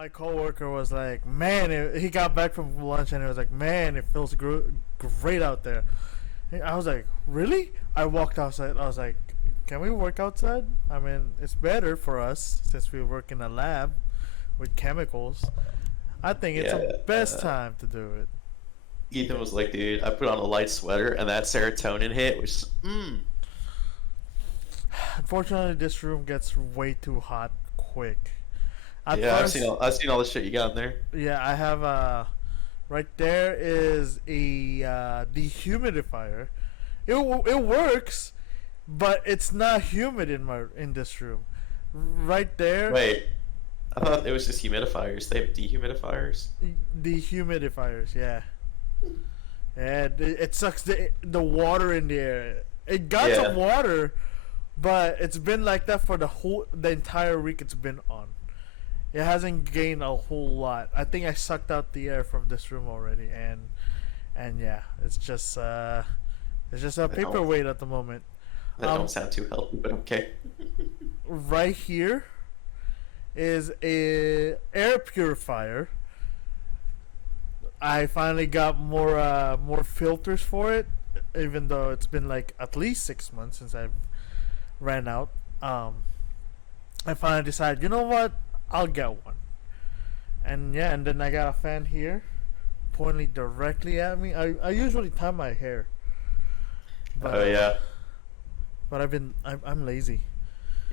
my coworker was like, "Man," he got back from lunch and he was like, "Man, it feels great out there." And I was like, "Really?" I walked outside. I was like, "Can we work outside? I mean, it's better for us since we work in a lab with chemicals. I think it's Yeah. the best time to do it." Ethan was like, dude, I put on a light sweater and that serotonin hit, which Unfortunately, this room gets way too hot quick. At yeah, first, I've seen all the shit you got in there. yeah, I have right there is a dehumidifier. It works, but it's not humid in this room. Right there, Wait, I thought it was just humidifiers. They have dehumidifiers. dehumidifiers. Yeah, yeah. It sucks the water in the air. It got Yeah. some water, but it's been like that for the entire week it's been on. It hasn't gained a whole lot. I think I sucked out the air from this room already, and yeah, it's just a That don't, paperweight at the moment. that Um, don't sound too healthy, but okay. right here is a air purifier. I finally got more filters for it, even though it's been like at least 6 months since I've ran out. I finally decided, you know what, I'll get one. And yeah, and then I got a fan here, pointing directly at me. I usually tie my hair, but Oh yeah, I'm lazy.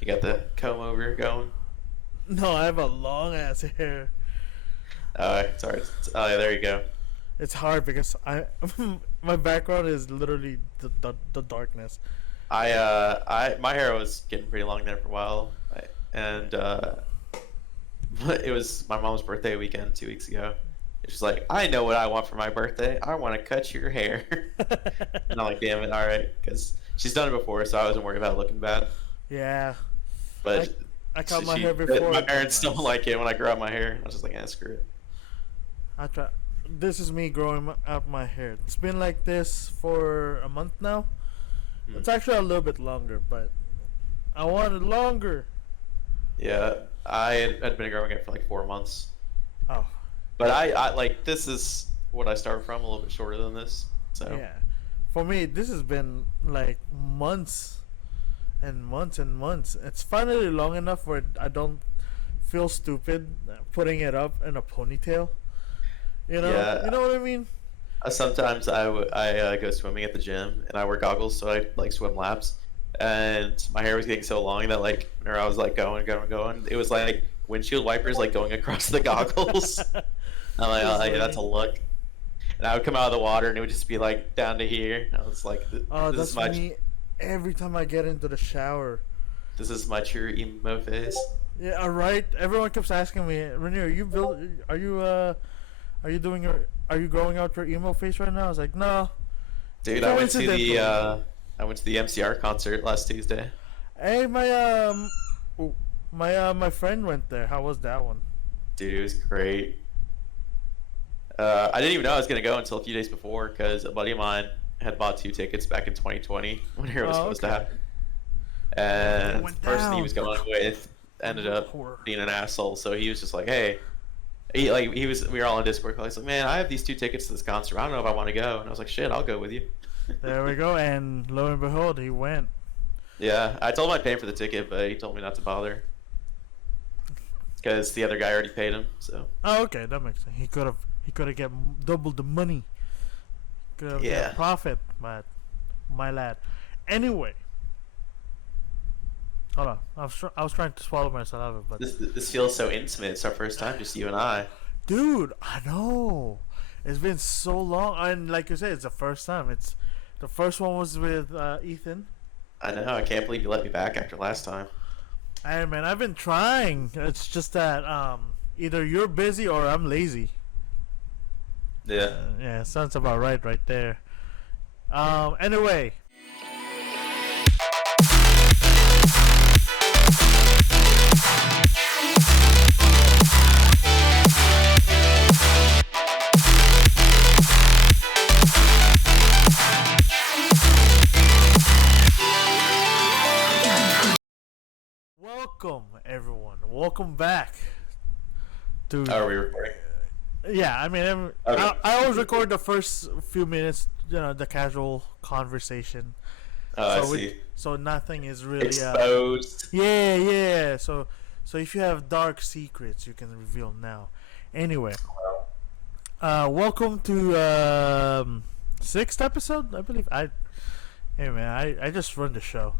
you got the comb over going. No, I have a long ass hair. Sorry. Oh yeah, there you go. It's hard because I my background is literally the darkness. My hair was getting pretty long there for a while, and it was my mom's birthday weekend 2 weeks ago. She's like, I know what I want for my birthday. I want to cut your hair. And I'm like, damn it, all right, because she's done it before, so I wasn't worried about it looking bad. Yeah, But I cut my hair before. my parents don't like it when I grow out my hair. I was just like, screw it. I try. This is me growing out my hair. It's been like this for a month now. It's actually a little bit longer, but I want it longer. Yeah, I had been growing it for like 4 months. Oh, But I like, this is what I started from, a little bit shorter than this. So yeah. For me, this has been like months and months and months. It's finally long enough where I don't feel stupid putting it up in a ponytail. Yeah. You know what I mean? Sometimes I go swimming at the gym and I wear goggles so I like swim laps, and my hair was getting so long that like whenever I was like going, it was like windshield wipers like going across the goggles. I'm like, oh yeah, that's a look. And I would come out of the water and it would just be like down to here. I was like, Oh, this that's is my me every time I get into the shower. this is my true emo phase. Yeah, alright. Everyone keeps asking me, Rainier, are you growing out your emo face right now? I was like, no. Dude, Coincidentally. I went to the MCR concert last Tuesday. Hey, my friend went there. How was that one? Dude, it was great. I didn't even know I was gonna go until a few days before because a buddy of mine had bought 2 tickets back in 2020 when it was supposed to happen. And went the person he down. was going with ended up being an asshole. So he was just like, "Hey," we were all on Discord call. He's like, "Man, I have these 2 tickets to this concert. I don't know if I want to go." And I was like, "Shit, I'll go with you." There we go. And lo and behold, he went. Yeah, I told him I'd pay for the ticket, but he told me not to bother because the other guy already paid him. So Oh, okay, that makes sense. He could have get double the money. Could have Yeah. get profit, but my lad. Anyway, hold on. I was trying to swallow myself out of it, but this feels so intimate. It's our first time, just you and I. dude, I know. It's been so long, and like you said, it's the first time. It's the first one was with Ethan. I know. I can't believe you let me back after last time. Hey man, I've been trying. It's just that either you're busy or I'm lazy. Yeah. Yeah, sounds about right there. Anyway. Welcome everyone. Welcome back to. Are we recording? Yeah, I mean, Okay. I always record the first few minutes. The casual conversation. Oh, I So see. so nothing is really. Exposed. Yeah. So if you have dark secrets, you can reveal now. Anyway, welcome to sixth episode, I believe. Hey man, I just run the show.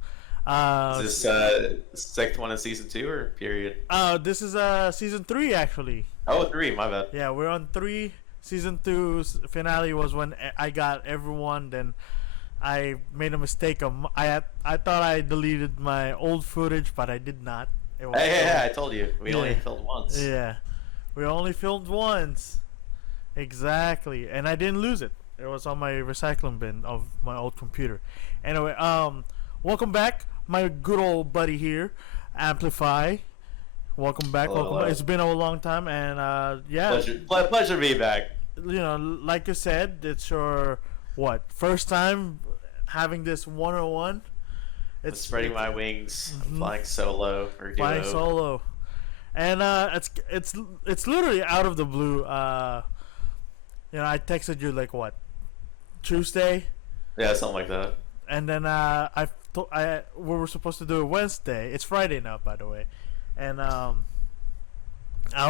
Is this sixth one in season 2 or period? This is season 3 actually. Oh, 3. My bad. Yeah, we're on 3. Season 2's finale was when I got everyone. Then I made a mistake. I thought I deleted my old footage, but I did not. It was Hey, I told you. We only Yeah. filmed once. Yeah, we only filmed once. Exactly, and I didn't lose it. It was on my recycling bin of my old computer. Anyway, welcome back, my good old buddy here, Amplify. Welcome back. Hello, Welcome. hello. It's been a long time, and yeah, Pleasure to be back. like you said, it's your first time having this one-on-one. It's spreading my wings. I'm Mhm. flying solo or duo. Flying solo, and it's literally out of the blue. I texted you like Tuesday, Yeah, something like that. and then we were supposed to do it Wednesday. It's Friday now, by the way, and I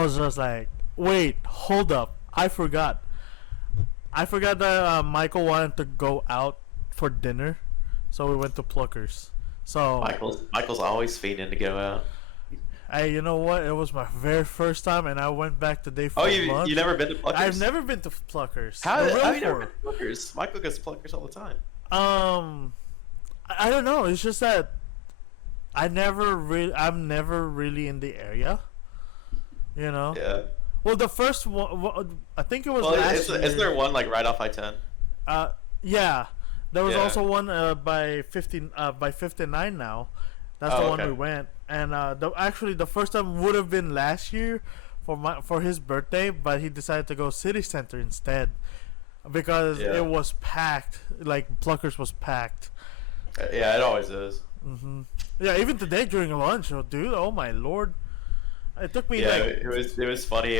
was just like, wait, hold up, I forgot that Michael wanted to go out for dinner, so we went to Pluckers. So Michael's always fiending to go out. hey, you know what? It was my very first time, and I went back today for Oh, lunch. you never been to Pluckers? I've never been to Pluckers. How The real have you never four. been to Pluckers? Michael goes to Pluckers all the time. I don't know. It's just that I'm never really in the area. Yeah. Well, the first one, I think it was Well, last year. is there one like right off I-10? Yeah, there was Yeah. also one by 59 now. That's the Oh, one okay. we went, and actually the first time would have been last year for his birthday, but he decided to go City Center instead because Yeah. it was packed. Like Pluckers was packed. Yeah, it always is. Yeah, even today during lunch, dude. Oh my lord, it took me Yeah, like it was funny.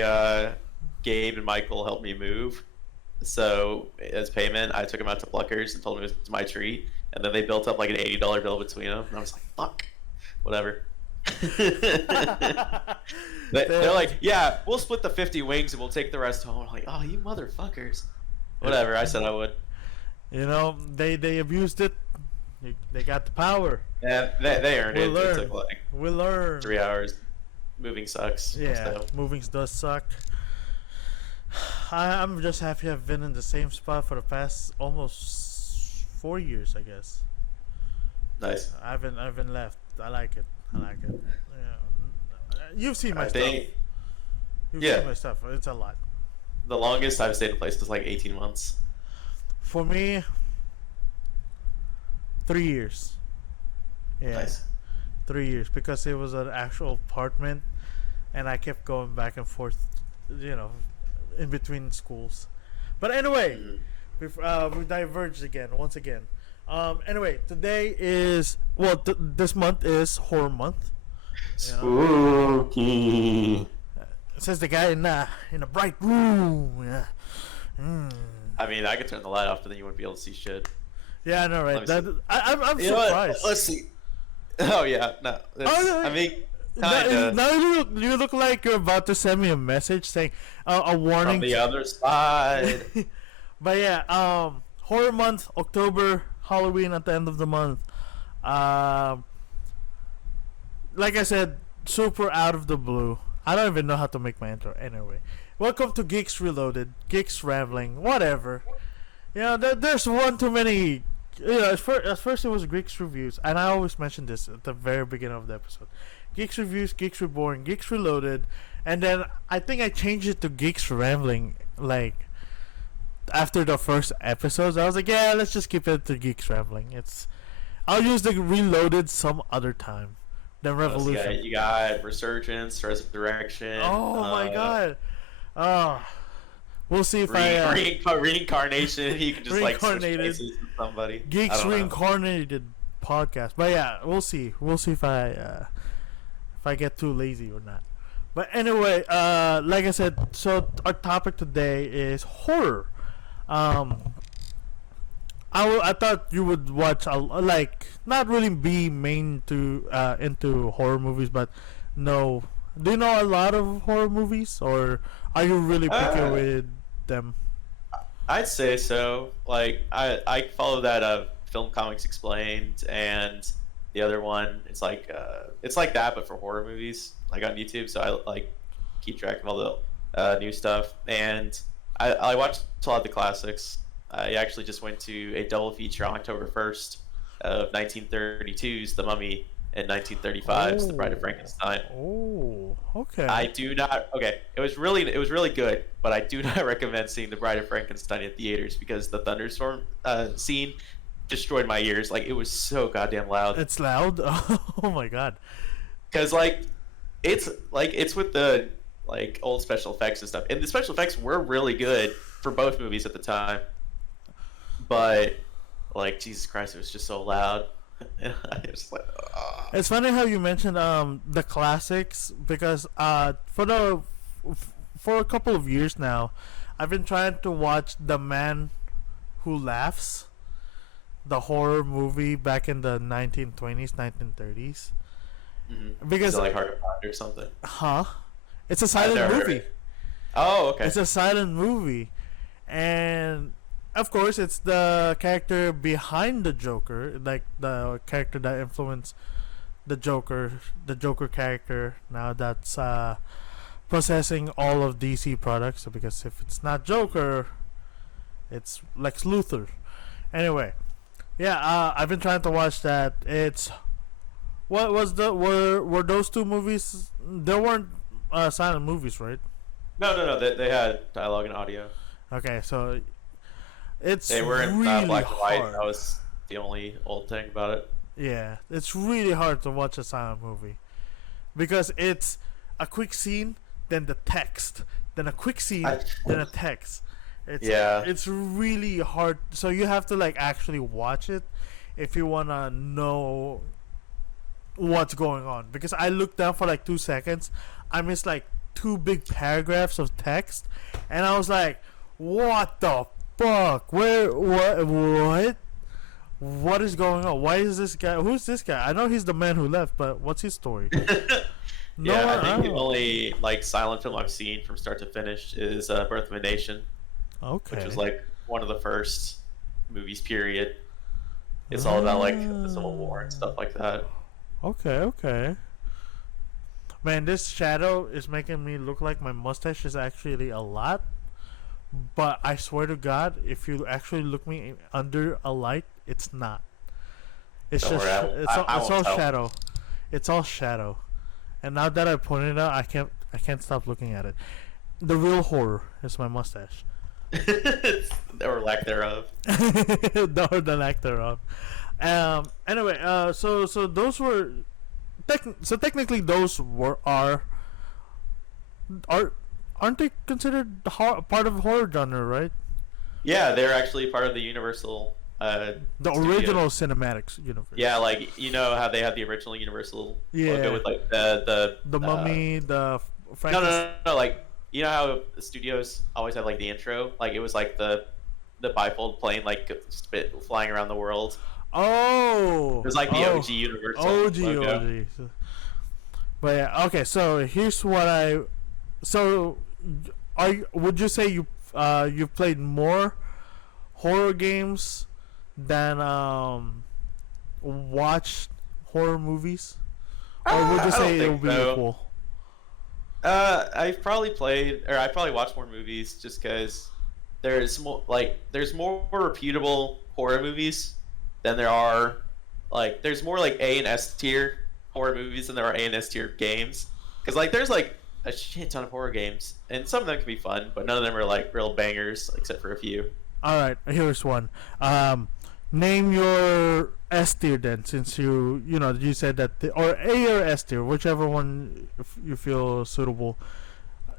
Gabe and Michael helped me move, so as payment, I took him out to Pluckers and told him it was my treat, and then they built up like an $80 bill between them, and I was like, "Fuck, whatever." They're like, "Yeah, we'll split the 50 wings and we'll take the rest home." I'm like, "Oh, you motherfuckers!" Whatever. I said I would. they abused it. They got the power. Yeah, they earned We'll it. learn. It took like We learn. 3 hours. Moving sucks. Yeah, So. moving does suck. I'm just happy I've been in the same spot for the past almost 4 years, I guess. Nice. I haven't left. I like it. Yeah. You've seen my I stuff. think You've yeah. seen my stuff. It's a lot. the longest I've stayed in a place was like 18 months. For me, 3 years. Yeah. Nice. 3 years because it was an actual apartment, and I kept going back and forth, in between schools. But anyway, Mhm. we diverged again, once again. Anyway, today is this month is horror month. Spooky. Says the guy in a bright room. Yeah. I mean, I could turn the light off, but then you wouldn't be able to see shit. Yeah, I know, right? Let me I'm You know what? surprised. Let's see. Oh yeah, no. no. I mean, Now, kinda now you look like you're about to send me a message saying a from warning. the other side. But yeah, horror month, October, Halloween at the end of the month. Like I said, super out of the blue. I don't even know how to make my intro. Anyway, welcome to Geeks Reloaded, Geeks Rambling, whatever. There's one too many. At first it was Geeks Reviews, and I always mention this at the very beginning of the episode. Geeks Reviews, Geeks Reborn, Geeks Reloaded, and then I think I changed it to Geeks Rambling, like, after the first episodes. I was like, yeah, let's just keep it to Geeks Rambling. I'll use the Reloaded some other time. Then Revolution. You got Resurgence, Resurrection. Oh my god. We'll see if Reincarnation. You can just like switch Reincarnated. places with somebody. Geeks I don't know. Reincarnated podcast. But yeah, we'll see. We'll see if I get too lazy or not. But anyway, like I said, so our topic today is horror. Um, I thought you would watch like not really be main to into horror movies, but no. Do you know a lot of horror movies, or are you really picky Uh, with them? I'd say so. Like I follow that Film Comics Explained, and the other one it's like that but for horror movies, like on YouTube. So I like keep track of all the new stuff, and I watched a lot of the classics. I actually just went to a double feature on October 1st of 1932's The Mummy and 1935's The Bride of Frankenstein. Oh, okay. I do not. Okay, it was really good, but I do not recommend seeing The Bride of Frankenstein in theaters because the thunderstorm scene destroyed my ears. Like it was so goddamn loud. It's loud. Oh my god. Because it's with the like old special effects and stuff, and the special effects were really good for both movies at the time. But like Jesus Christ, it was just so loud. And I was like, "Ugh." It's funny how you mentioned the classics because for a couple of years now, I've been trying to watch The Man Who Laughs, the horror movie back in the 1920s, 1930s. Is Because it like hard to find or something? huh? It's a I've silent never heard movie. it. Oh, okay. It's a silent movie, and of course, it's the character behind the Joker, like the character that influenced the Joker character. Now that's possessing all of DC products. So because if it's not Joker, it's Lex Luthor. Anyway, yeah, I've been trying to watch that. It's what was the were those two movies? They weren't silent movies, right? No. They had dialogue and audio. Okay, so it's They were in really black and white. hard. That was the only old thing about it. Yeah, it's really hard to watch a silent movie because it's a quick scene, then the text, then a quick scene, I, then a text. yeah. It's really hard. So you have to like actually watch it if you wanna know what's going on. Because I looked down for like 2 seconds, I missed like two big paragraphs of text, and I was like, "What the fuck? Where? What? What is going on? Why is this guy? Who's this guy? I know he's the man who left, but what's his story?" No, Yeah, I I think the don't. only like silent film I've seen from start to finish is Birth of a Nation, which Okay. was like one of the first movies. Period. It's all about like the Civil War and stuff like that. Okay, okay. Man, this shadow is making me look like my mustache is actually a lot. But I swear to God, if you actually look me under a light, it's not. It's Don't just worry, I it's won't all tell. shadow. It's all shadow. And now that I pointed it out, I can't stop looking at it. The real horror is my mustache. Or lack thereof. The lack thereof. Anyway, so those were technically those are aren't they considered part of horror genre, right? Yeah, they're actually part of the Universal The studio. original cinematics universe. Yeah, like you know how they had the original Universal Yeah. logo with like the The Mummy, the no, Frankenstein. no, like you know how the studios always have like the intro, like it was like the bifold plane like flying around the world. Oh, It was like the oh, OG Universal OG, logo. OG. But yeah, okay. So here's what I. So, would you say you've played more horror games than watched horror movies, or would you I don't say it think would be so. equal? I've probably played, or I probably watched more movies just because there's more reputable horror movies than there are there's more like A and S tier horror movies than there are A and S tier games. Because like there's like a shit ton of horror games, and some of them can be fun, but none of them are like real bangers, except for a few. All right, here's one. Name your S tier then, since you said that or A or S tier, whichever one you feel suitable.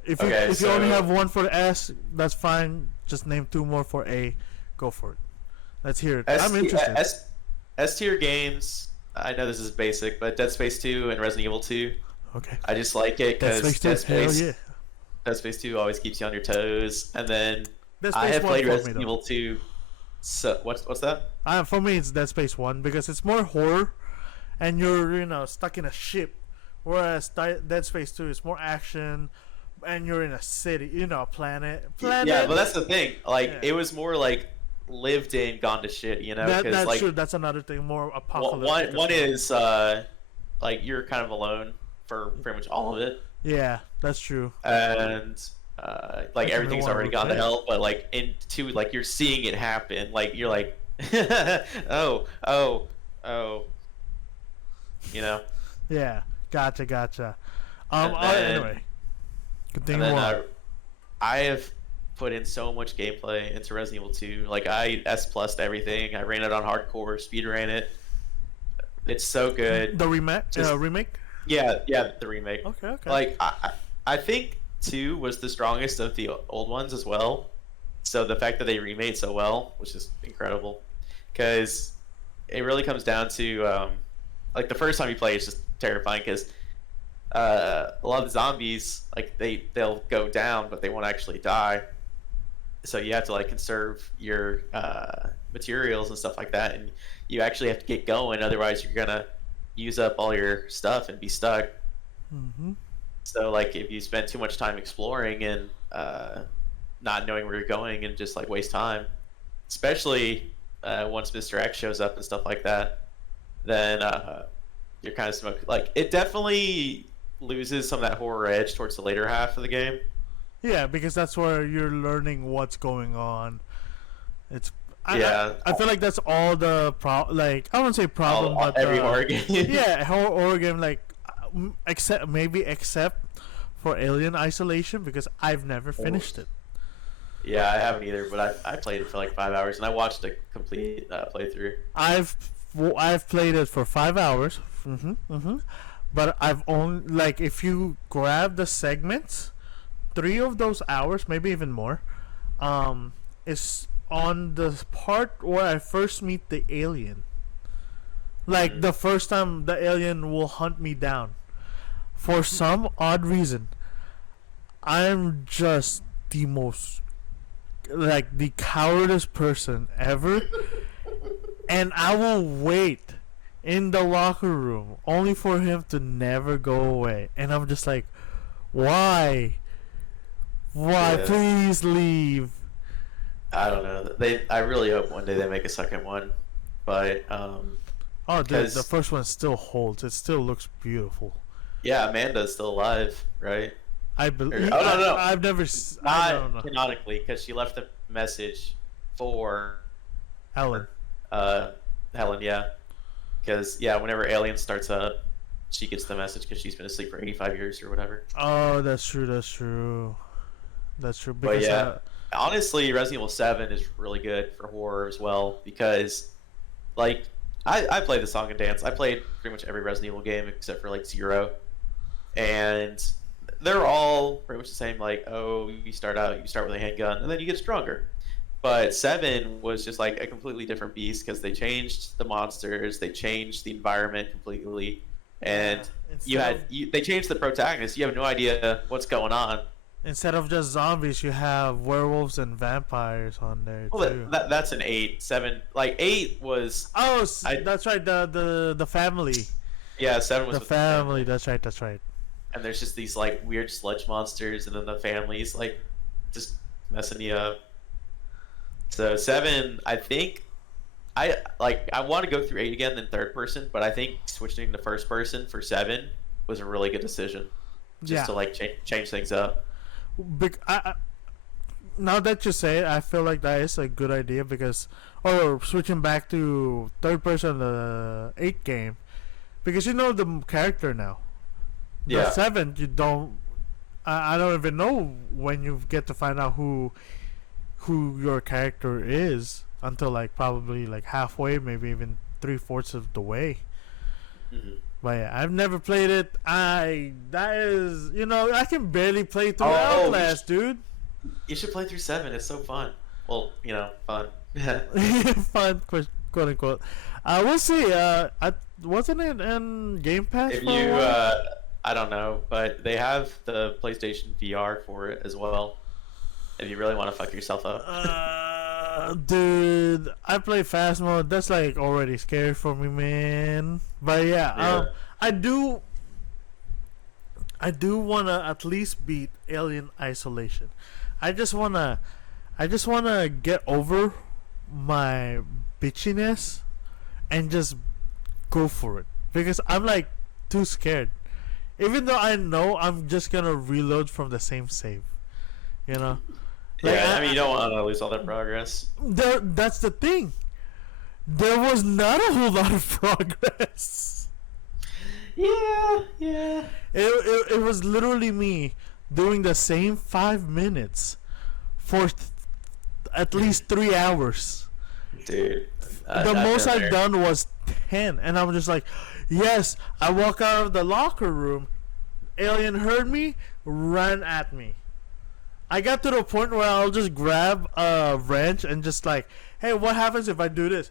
If you Okay, if you only so- have one for S, that's fine. Just name two more for A. Go for it. Let's hear it. I'm interested. S tier games. I know this is basic, but Dead Space 2 and Resident Evil 2. Okay. I just like it Dead because Space 2. Hell yeah. Dead Space 2 always keeps you on your toes. And then Dead I Space have 1 played for me Resident though. Evil 2. So what's that? For me, it's Dead Space 1 because it's more horror, and you're stuck in a ship, whereas Dead Space 2 is more action, and you're in a city, a planet. Yeah, but that's the thing. Like Yeah. it was more like lived in, gone to shit. That's like true. That's another thing. More apocalyptic. one is like you're kind of alone for pretty much all of it. Yeah, that's true. And like That's everything's another one already gone to repair. hell, but like into like you're seeing it happen. Like you're like, oh, you know. Yeah, gotcha. And then- Anyway, And continue then on. I have put in so much gameplay into Resident Evil 2. Like I S+'d everything. I ran it on hardcore, speed ran it. It's so good. The remake. Just- Remake. Yeah, the remake. Okay. Like I think 2 was the strongest of the old ones as well. So the fact that they remade so well was just incredible, because it really comes down to like the first time you play, it's just terrifying because a lot of the zombies, like they'll go down but they won't actually die, so you have to like conserve your materials and stuff like that, and you actually have to get going, otherwise you're gonna use up all your stuff and be stuck. Mm-hmm. So like if you spend too much time exploring and not knowing where you're going and just like waste time, especially once Mr. X shows up and stuff like that, then you're kind of smoked. Like it definitely loses some of that horror edge towards the later half of the game. Yeah, because that's where you're learning what's going on. It's Yeah. I feel like that's all the like I wouldn't say problem, but Every horror game. yeah, horror game like except for Alien Isolation, because I've never finished it. Yeah, I haven't either, but I played it for like 5 hours and I watched a complete playthrough. I've played it for 5 hours. But I've only, like, if you grab the segments, 3 of those hours, maybe even more, is on the part where I first meet the alien. Like the first time the alien will hunt me down. For some odd reason, I'm just the most, like, the cowardice person ever. And I will wait in the locker room only for him to never go away. And I'm just like, why? Yeah. Please leave. I don't know. I really hope one day they make a second one, but Oh, dude, 'cause- the first one still holds. It still looks beautiful. yeah, Amanda's still alive, right? I believe. Oh, no. I've never. I don't know. Not canonically, because she left a message for Ellen. Helen, yeah. Because whenever Alien starts up, she gets the message because she's been asleep for 85 years or whatever. Oh, that's true. But Because, yeah, honestly, Resident Evil 7 is really good for horror as well, because like I played the Song and Dance. I played pretty much every Resident Evil game except for like 0, and they're all pretty much the same. Like, oh, you start with a handgun and then you get stronger. But 7 was just like a completely different beast because they changed the monsters, they changed the environment completely, and they changed the protagonist. You have no idea what's going on. Instead of just zombies, you have werewolves and vampires on there Well, too. that's an 8. 7, like 8 was That's right. The family. 7 was The with family. That's right. and there's just these like weird sludge monsters, and then the family's like just messing you up. So 7, I think I want to go through 8 again in third person, but I think switching to first person for 7 was a really good decision, just to like change things up. Now that you say it, I feel like that is a good idea because, or switching back to third person, the 8 game, because you know the character now. The Yeah. 7, you don't. I don't even know when you get to find out who your character is until like probably like halfway, maybe even 3/4 of the way. Mm-hmm. But yeah, I've never played it. I can barely play through Oh, Outlast, dude. You should play through 7. It's so fun. Well, fun. Fun, quote unquote. We'll see. Wasn't it in Game Pass If for a you while? I don't know, but they have the PlayStation VR for it as well. If you really want to fuck yourself up. Dude, I play fast mode. That's like already scary for me, man. But yeah, Yeah. I do. I do wanna at least beat Alien Isolation. I just wanna, I just wanna get over my bitchiness and just go for it because I'm like too scared. Even though I know I'm just gonna reload from the same save, you know. Like, Yeah, I mean, you don't want to lose all that progress. that's the thing. There was not a whole lot of progress. Yeah, yeah. It was literally me doing the same 5 minutes for at least 3 hours. Dude. The most I've done was 10, and I'm just like, yes. I walk out of the locker room. Alien heard me, ran at me. I got to the point where I'll just grab a wrench and just like, hey, what happens if I do this?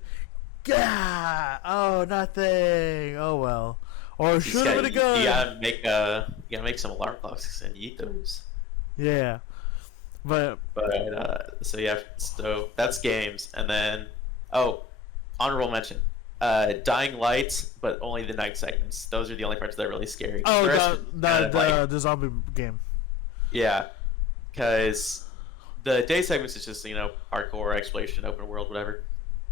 Gah! Oh, nothing. Oh well. Or shoot him with a gun. You gotta make some alarm clocks and eat those. Yeah, but So yeah, so that's games, and then honorable mention, Dying Light, but only the night segments. Those are the only parts that are really scary. oh, The rest are kinda the zombie game. yeah, because the day segments is just hardcore exploration, open world, whatever.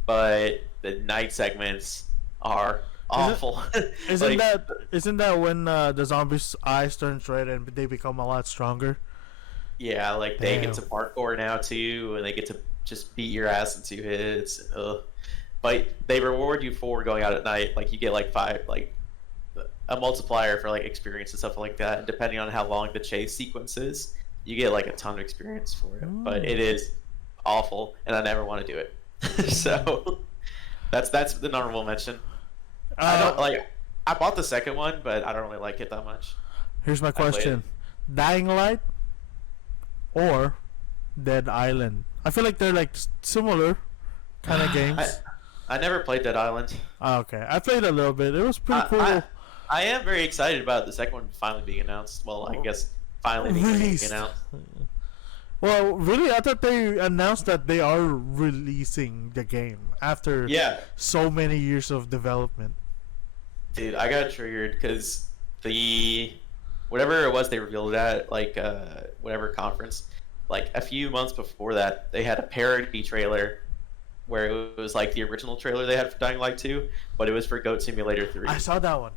But the night segments are awful. Isn't that when the zombies' eyes turn red and they become a lot stronger? Yeah, like they Damn. get to parkour now too, and they get to just beat your ass in 2 hits. Ugh. But they reward you for going out at night. Like you get like a multiplier for like experience and stuff like that. And depending on how long the chase sequence is, you get like a ton of experience for it. But it is awful, and I never want to do it. So that's the honorable mention. I don't like. I bought the second one, but I don't really like it that much. Here's my question: Dying Light or Dead Island? I feel like they're like similar kind of games. I never played Dead Island. Okay, I played a little bit. It was pretty cool. I am very excited about the second one finally being announced. Well, I guess finally being Released. announced. Well, really, I thought they announced that they are releasing the game after so many years of development. Dude, I got triggered because whatever it was they revealed at whatever conference, like a few months before that, they had a parody trailer where it was like the original trailer they had for Dying Light 2, but it was for Goat Simulator 3. I saw that one.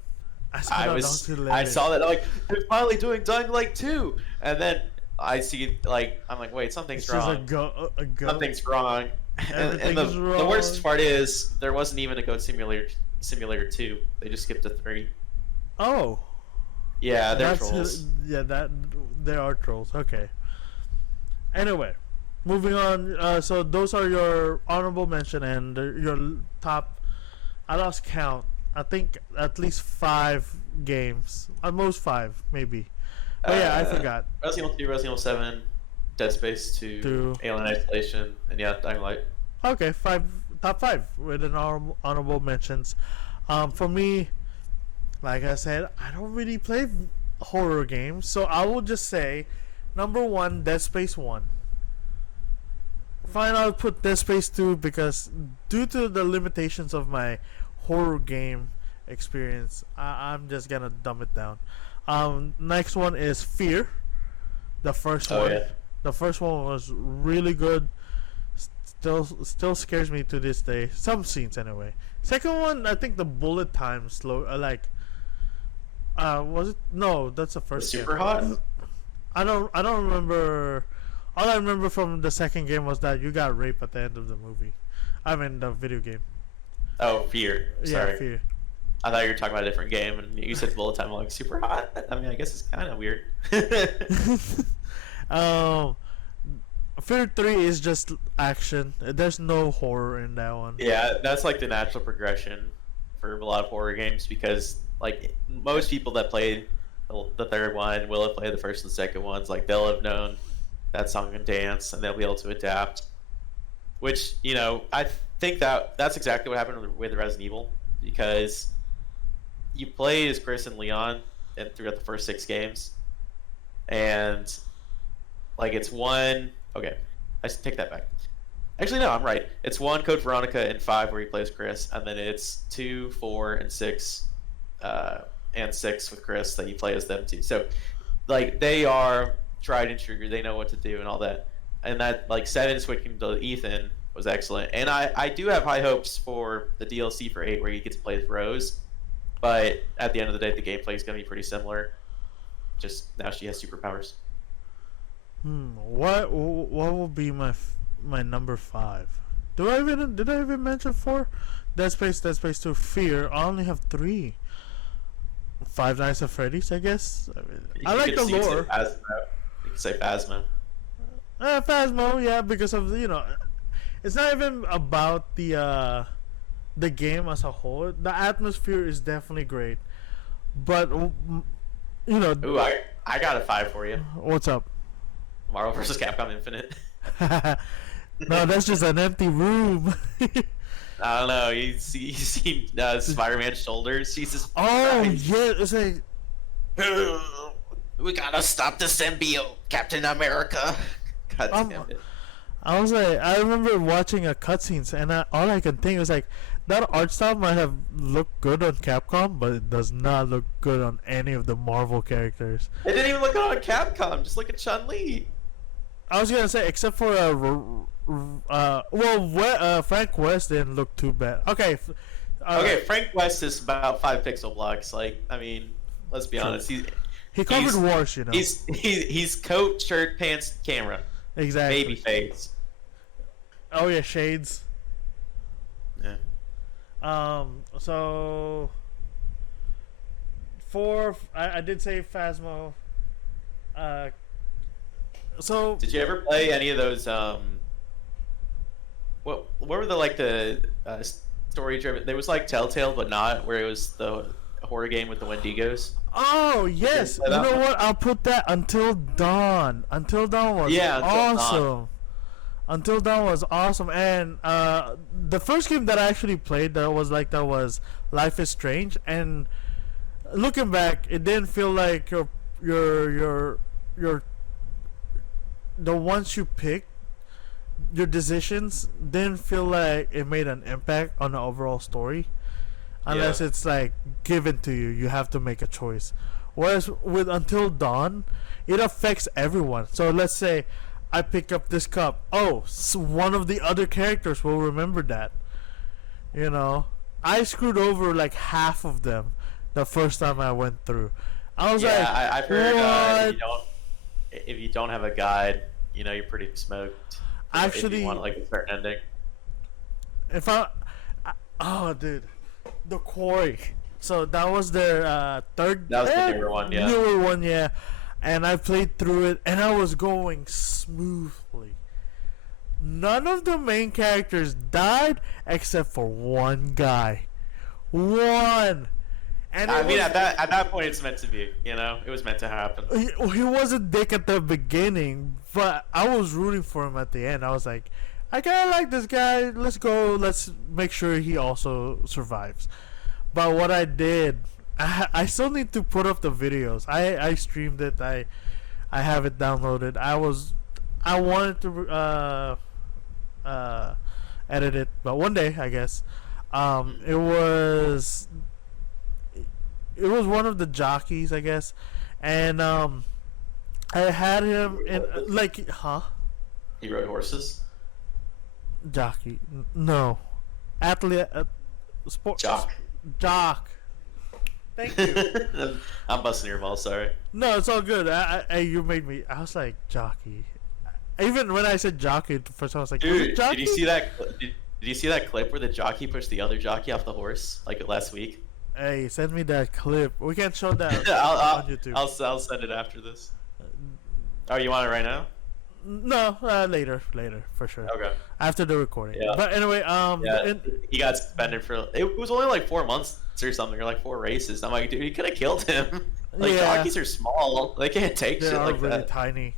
I saw that like they're finally doing Dying Light 2, and then I see I'm like, wait, something's wrong. A goat. Something's wrong. And wrong. The worst part is there wasn't even a Goat Simulator 2. They just skipped to 3. Oh. Yeah, they're trolls. There are trolls. Okay. Anyway, moving on. So those are your honorable mention and your top. I lost count. I think at least 5 games. At most 5, maybe. But yeah, I forgot. Resident Evil 2, Resident Evil 7, Dead Space 2, Alien Isolation, and Dying Light. Okay, top 5 with an honorable mentions. For me, like I said, I don't really play horror games, so I will just say, number 1, Dead Space 1. Fine, I'll put Dead Space 2 because due to the limitations of my horror game experience, I'm just gonna dumb it down. Next one is Fear. The first one. Yeah. The first one was really good. Still scares me to this day. Some scenes anyway. Second one, I think the bullet time slow. Was it? No, that's the first. Super hot. I don't remember. All I remember from the second game was that you got raped at the end of the movie. I mean the video game. Oh, Fear. Sorry. Yeah, Fear. I thought you were talking about a different game, and you said bullet time like super hot. I mean, I guess it's kind of weird. Fear 3 is just action. There's no horror in that one. Yeah, that's like the natural progression for a lot of horror games because like most people that play the third one will have played the first and second ones. Like they'll have known that song and dance, and they'll be able to adapt. Which I think that's exactly what happened with Resident Evil because you play as Chris and Leon and throughout the first 6 games, and like it's one. Okay, I take that back. Actually, no, I'm right. It's 1 Code Veronica and 5 where he plays Chris, and then it's 2, 4, and 6, and 6 with Chris that you play as them too. So, like they are tried and true. They know what to do and all that. And that like 7 switching to Ethan was excellent. And I do have high hopes for the DLC for 8 where you get to play as Rose. But at the end of the day, the gameplay is going to be pretty similar. Just now she has superpowers. What will be my number 5? Did I even mention 4? Dead Space 2, Fear. I only have 3. Five Nights at Freddy's, I guess. I like the lore. You can say Phasmo. Phasmo, yeah, because of it's not even about the game as a whole. The atmosphere is definitely great, but Ooh, I got a 5 for you. What's up? Marvel vs. Capcom Infinite. No, that's just an empty room. I don't know. You see Spider-Man's shoulders. Jesus. Oh Christ. yeah, it's like we gotta stop the symbiote, Captain America. God damn it. I was like, I remember watching a cutscenes, and all I can think was like, that art style might have looked good on Capcom, but it does not look good on any of the Marvel characters. It didn't even look good on Capcom. Just look at Chun-Li. I was gonna say, except for Frank West didn't look too bad. Okay. Frank West is about 5 pixel blocks. Like, I mean, let's be honest. He covered wars, He's coat, shirt, pants, camera. Exactly. Baby face. Oh yeah, shades. Yeah. So 4, I did say Phasmo. So did you ever play any of those? What were the story driven? There was like Telltale, but not where it was the horror game with the Wendigos. Oh yes, you know what? I'll put that Until Dawn. Until Dawn was awesome. Until Dawn was awesome, and the first game that I actually played that was Life is Strange. And looking back, it didn't feel like your the ones you picked, your decisions didn't feel like it made an impact on the overall story. Unless it's like given to you, you have to make a choice. Whereas with Until Dawn, it affects everyone. So let's say I pick up this cup. Oh, so one of the other characters will remember that. I screwed over like half of them the first time I went through. I was I've heard if you don't have a guide, you're pretty smoked. Actually, if you want like a certain ending. Dude. The Quarry. So that was their third. That was the newer one, yeah. Newer one, yeah. And I played through it, and I was going smoothly. None of the main characters died except for one guy. One. And I mean, at that point, it's meant to be. It was meant to happen. He was a dick at the beginning, but I was rooting for him at the end. I was like, I kind of like this guy. Let's go. Let's make sure he also survives. But what I did, I still need to put up the videos. I streamed it. I have it downloaded. I wanted to edit it, but one day I guess. It was one of the jockeys, I guess, and I had him in He rode horses. Jockey, no, athlete, sport. Jock. Thank you. I'm busting your balls. Sorry. No, it's all good. You made me. I was like jockey. Even when I said jockey, first I was like, dude, jockey? Did you see that? Did you see that clip where the jockey pushed the other jockey off the horse like last week? Hey, send me that clip. We can't show that on YouTube. I'll send it after this. Oh, you want it right now? No, later for sure. Okay. After the recording. Yeah. But anyway, he got suspended for. It was only like 4 months or something, or like 4 races. I'm like, dude, he could have killed him. Like jockeys are small, they can't take shit like really that. Tiny.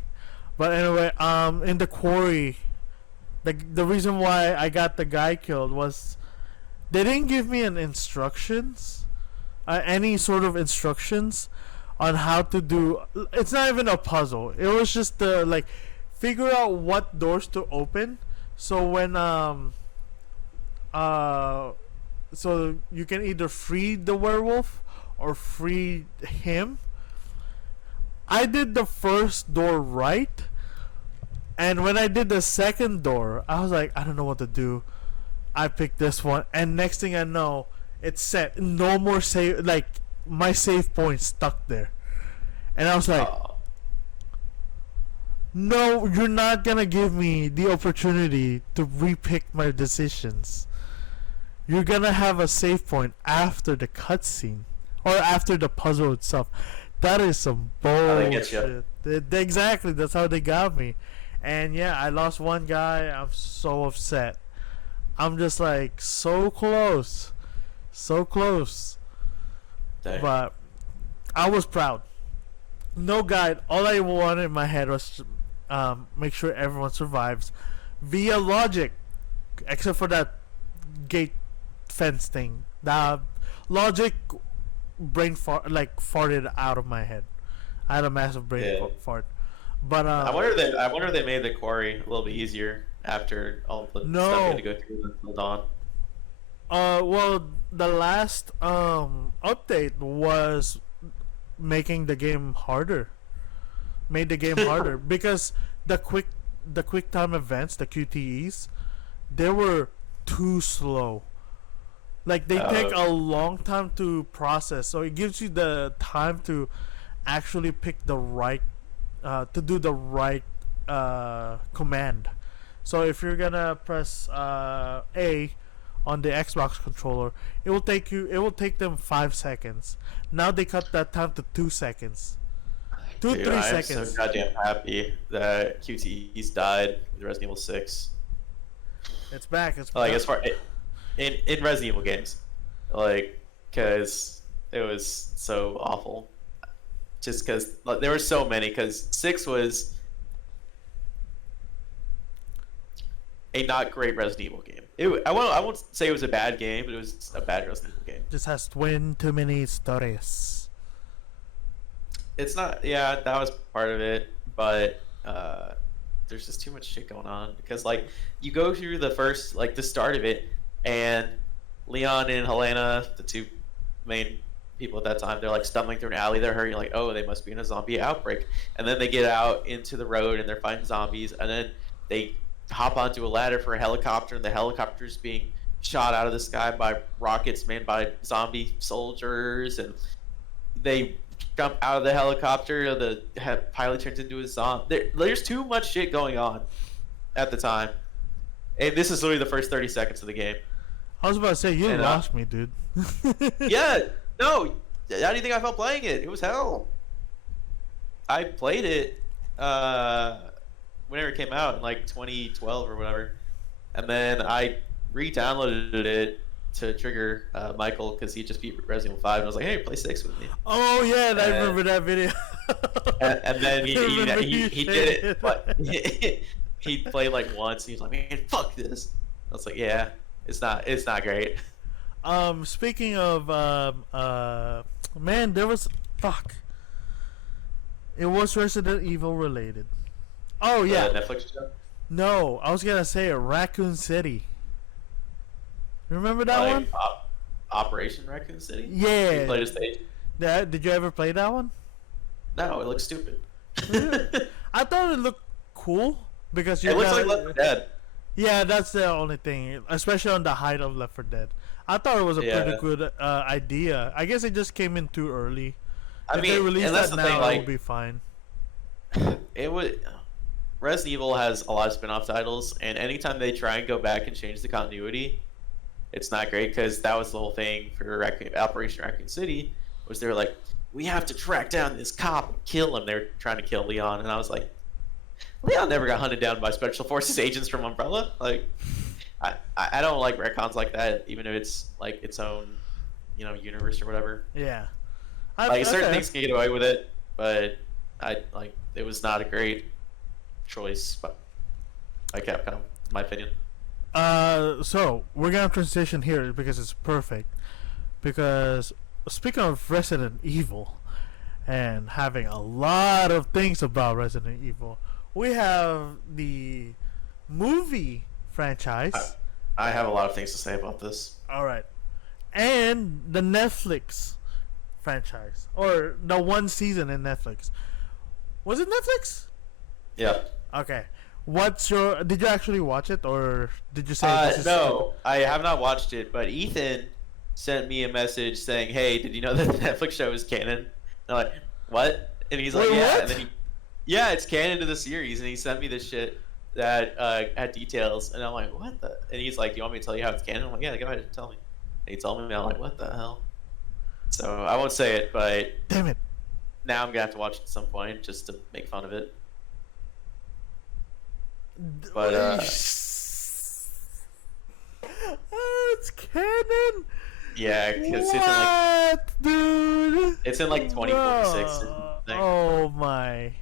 But anyway, in the Quarry, the reason why I got the guy killed was they didn't give me any sort of instructions on how to do. It's not even a puzzle. It was just to like figure out what doors to open. So when so you can either free the werewolf or free him. I did the first door right, and when I did the second door, I was like, I don't know what to do. I picked this one, and next thing I know, it's set. No more save. Like my save point stuck there, and I was like, no, you're not gonna give me the opportunity to repick my decisions. You're gonna have a save point after the cutscene or after the puzzle itself. That is some bullshit. Exactly, that's how they got me. And yeah, I lost one guy. I'm so upset. I'm just like so close, so close. Dang. But I was proud. No guide. All I wanted in my head was make sure everyone survives via logic, except for that gate fence thing. The logic farted out of my head. I had a massive brain fart. But I wonder if they made the quarry a little bit easier after all the stuff you had to go through until dawn. Well, the last update was making the game harder. Made the game harder because the quick time events, the QTEs, they were too slow. Like they take a long time to process, so it gives you the time to actually pick the right to do the right command. So if you're gonna press A on the Xbox controller, it will take them 5 seconds. Now they cut that time to 2 seconds. 3 seconds. I'm so goddamn happy that QTEs died with Resident Evil 6. It's back. It's like back. as far in Resident Evil games, like because it was so awful. Just because there were so many. Because 6 was a not great Resident Evil game. I won't say it was a bad game, but it was a bad Resident Evil game. Just has too many stories. It's not. Yeah, that was part of it, but there's just too much shit going on. Because like you go through the start of it, and Leon and Helena, the two main people at that time, they're like stumbling through an alley. They're hurting, like, oh, they must be in a zombie outbreak. And then they get out into the road and they're fighting zombies. And then they hop onto a ladder for a helicopter, and the helicopter's being shot out of the sky by rockets made by zombie soldiers. And they jump out of the helicopter. The pilot turns into a zombie. There's too much shit going on at the time. And this is literally the first 30 seconds of the game. I was about to say, you lost me, dude. Yeah, no. How do you think I felt playing it? It was hell. I played it whenever it came out in like 2012 or whatever. And then I re-downloaded it to trigger Michael because he just beat Resident Evil 5. And I was like, hey, play 6 with me. Oh, yeah, I remember that video. and then he did it. But he played like once. And he was like, man, fuck this. I was like, yeah, it's not great. Speaking of man, there was it was Resident Evil related. Oh yeah, Netflix show. No, I was gonna say Raccoon City. Remember that one? Operation Raccoon City. Yeah. You played a stage. Yeah. Did you ever play that one? No, it looks stupid. I thought it looked cool because it looks like Left 4 Dead. Yeah, that's the only thing, especially on the height of Left 4 Dead. I thought it was a pretty good idea. I guess it just came in too early. If they release that now, it would be fine. It would. Resident Evil has a lot of spin-off titles, and anytime they try and go back and change the continuity, it's not great because that was the whole thing for Operation Raccoon City. Was they were like, we have to track down this cop and kill him. They're trying to kill Leon, and I was like, Leon never got hunted down by Special Forces agents from Umbrella. Like, I don't like retcons like that, even if it's like its own, universe or whatever. Yeah. Certain things can get away with it, but it was not a great choice by Capcom, in my opinion. So we're gonna transition here because it's perfect. Because speaking of Resident Evil, and having a lot of things about Resident Evil. We have the movie franchise. I have a lot of things to say about this. All right, and the Netflix franchise, or the one season in Netflix. Was it Netflix? Yeah. Okay. What's your? Did you actually watch it, or did you say this is No, I have not watched it, but Ethan sent me a message saying, "Hey, did you know that the Netflix show is canon?" And I'm like, "What?" And he's like, Wait, "Yeah." what? And then yeah, it's canon to the series, and he sent me this shit that had details, and I'm like, "What the?" And he's like, "Do you want me to tell you how it's canon?" I'm like, "Yeah, go ahead and tell me." And he told me, and I'm like, "What the hell?" So I won't say it, but Damn it! now I'm gonna have to watch it at some point just to make fun of it. But it's canon. yeah, 'cause What, dude? it's in like 2046. Oh my.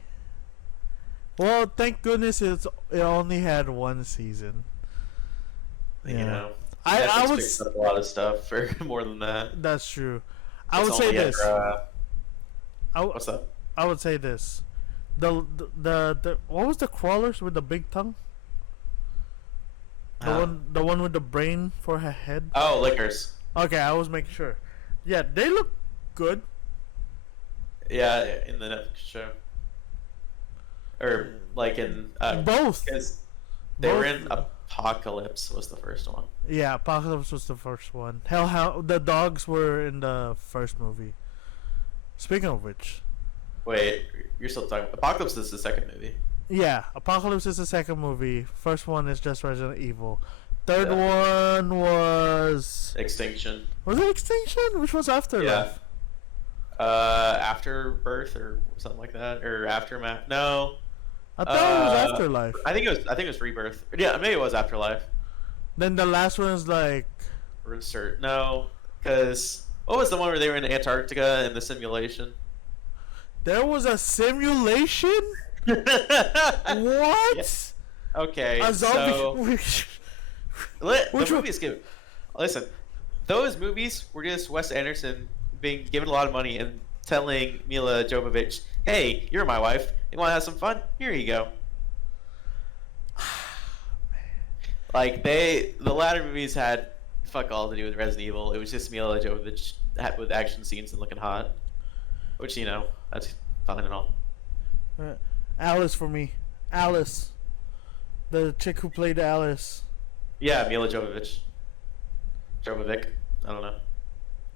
Well, thank goodness it only had one season. You know, I Netflix would. picks up a lot of stuff for more than that. That's true. I It's would say only this. what's up? I would say this. The what was the crawlers with the big tongue? The one with the brain for her head. Oh, liquors. Okay, I was making sure. Yeah, they look good. Yeah, in the Netflix show, or like in Both. because they were Both. in Apocalypse was the first one. Yeah, Apocalypse was the first one. Hell, the dogs were in the first movie. Speaking of which, Wait, you're still talking? Apocalypse is the second movie. yeah, Apocalypse is the second movie. First one is just Resident Evil. Third Yeah. one was Extinction. it Extinction? Which was Afterlife? Afterbirth or something like that, or Aftermath. No, I thought it was Uh, Afterlife. I think it was Rebirth. Yeah, maybe it was Afterlife. Then the last one is like Insert. No, because what was the one where they were in Antarctica in the simulation? there was a simulation. What? Yeah. Okay, A zombie. so the Which one? movies give. Listen, those movies were just Wes Anderson being given a lot of money and telling Mila Jovovich, "Hey, you're my wife. You want to have some fun? Here you go." Like the latter movies had fuck all to do with Resident Evil. It was just Mila Jovovich with action scenes and looking hot, which that's fine and all. Alice for me. Alice. The chick who played Alice. Yeah, Mila Jovovich. Jovovic. I don't know.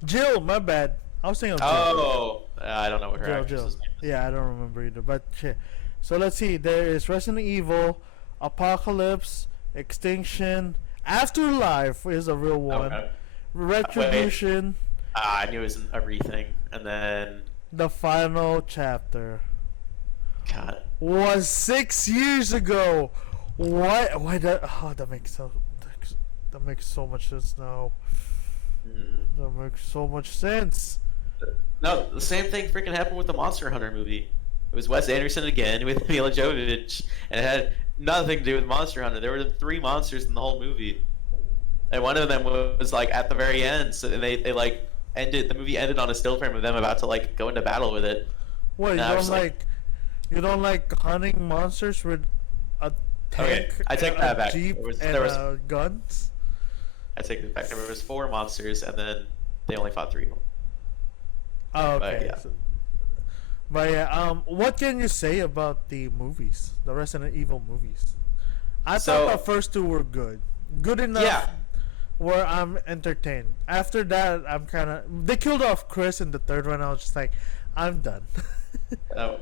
Jill, my bad. I was thinking of Jill. Oh, I don't know what her Jill. actress's name is. Yeah, I don't remember either. But shit. So let's see. There is Resident Evil, Apocalypse, Extinction, Afterlife is a real one. Okay. Retribution, I knew it was everything, and then the final chapter God. was 6 years ago. What? Why that? Oh, that makes so much sense now. That makes so much sense. No, the same thing freaking happened with the Monster Hunter movie. It was Wes Anderson again with Mila Jovovich, and it had nothing to do with Monster Hunter. There were 3 monsters in the whole movie, and one of them was like at the very end. So they like ended the movie ended on a still frame of them about to like go into battle with it. What, you don't like hunting monsters with a tank? Okay, I take that back. Jeep There was guns. I take it back. There was 4 monsters, and then they only fought 3 of them. Oh, okay. But, yeah. But yeah, what can you say about the movies, the Resident Evil movies? I thought the first 2 were good enough. Yeah. Where I'm entertained. After that, I'm kind of. They killed off Chris in the 3rd one. I was just like, I'm done. That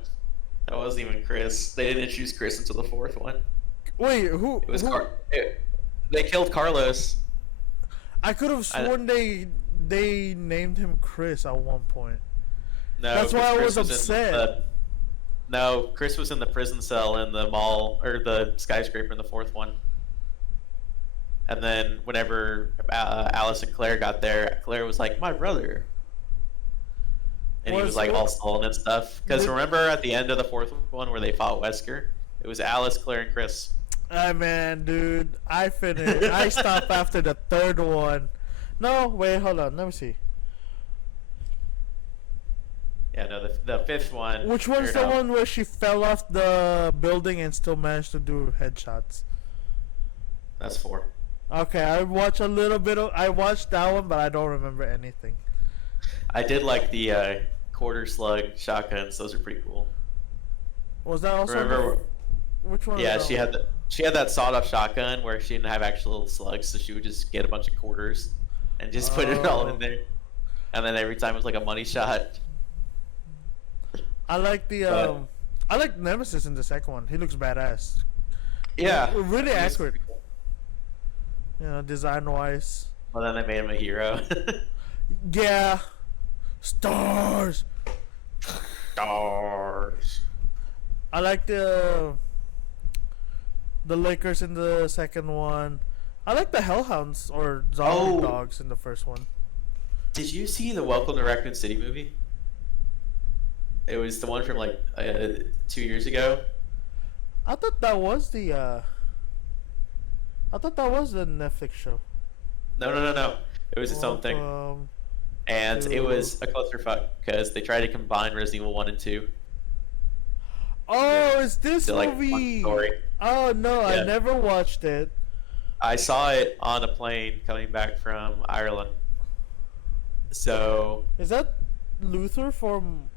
wasn't even Chris. They didn't choose Chris until the 4th one. Wait, who? It was they killed Carlos. I could have sworn they named him Chris at one point. No, That's why I Chris was in upset. No, Chris was in the prison cell in the mall or the skyscraper in the 4th one. And then whenever Alice and Claire got there, Claire was like, "My brother," and he was like all sullen and stuff. Because remember at the end of the 4th one where they fought Wesker, it was Alice, Claire, and Chris. Man, dude, I finished. I stopped after the 3rd one. No, wait, hold on. Let me see. Yeah, no, the fifth one. Which one's or the no, one where she fell off the building and still managed to do headshots? That's 4. Okay, I watched a little bit of. I watched that one, but I don't remember anything. I did like the quarter slug shotguns. Those are pretty cool. Was that also? Remember? Which one? Yeah, was she that had that sawed-off shotgun where she didn't have actual slugs, so she would just get a bunch of quarters and just put it all in Oh. there. And then every time it was like a money shot. I like the But- I like Nemesis in the second one. He looks badass. Yeah. Really It was accurate. pretty cool. You know, design wise. Well, then they made him a hero. Yeah. Stars. Stars. I like the Lakers in the second one. I like the Hellhounds or zombie Oh. dogs in the first one. Did you see the Welcome to Raccoon City movie? It was the one from like 2 years ago. I thought that was the Netflix show. No. It was its own thing. And it was a clusterfuck because they tried to combine Resident Evil 1 and 2 Oh, it's this to like one movie. story. Oh no, I Yeah. never watched it. I saw it on a plane coming back from Ireland. So, Is that Luther from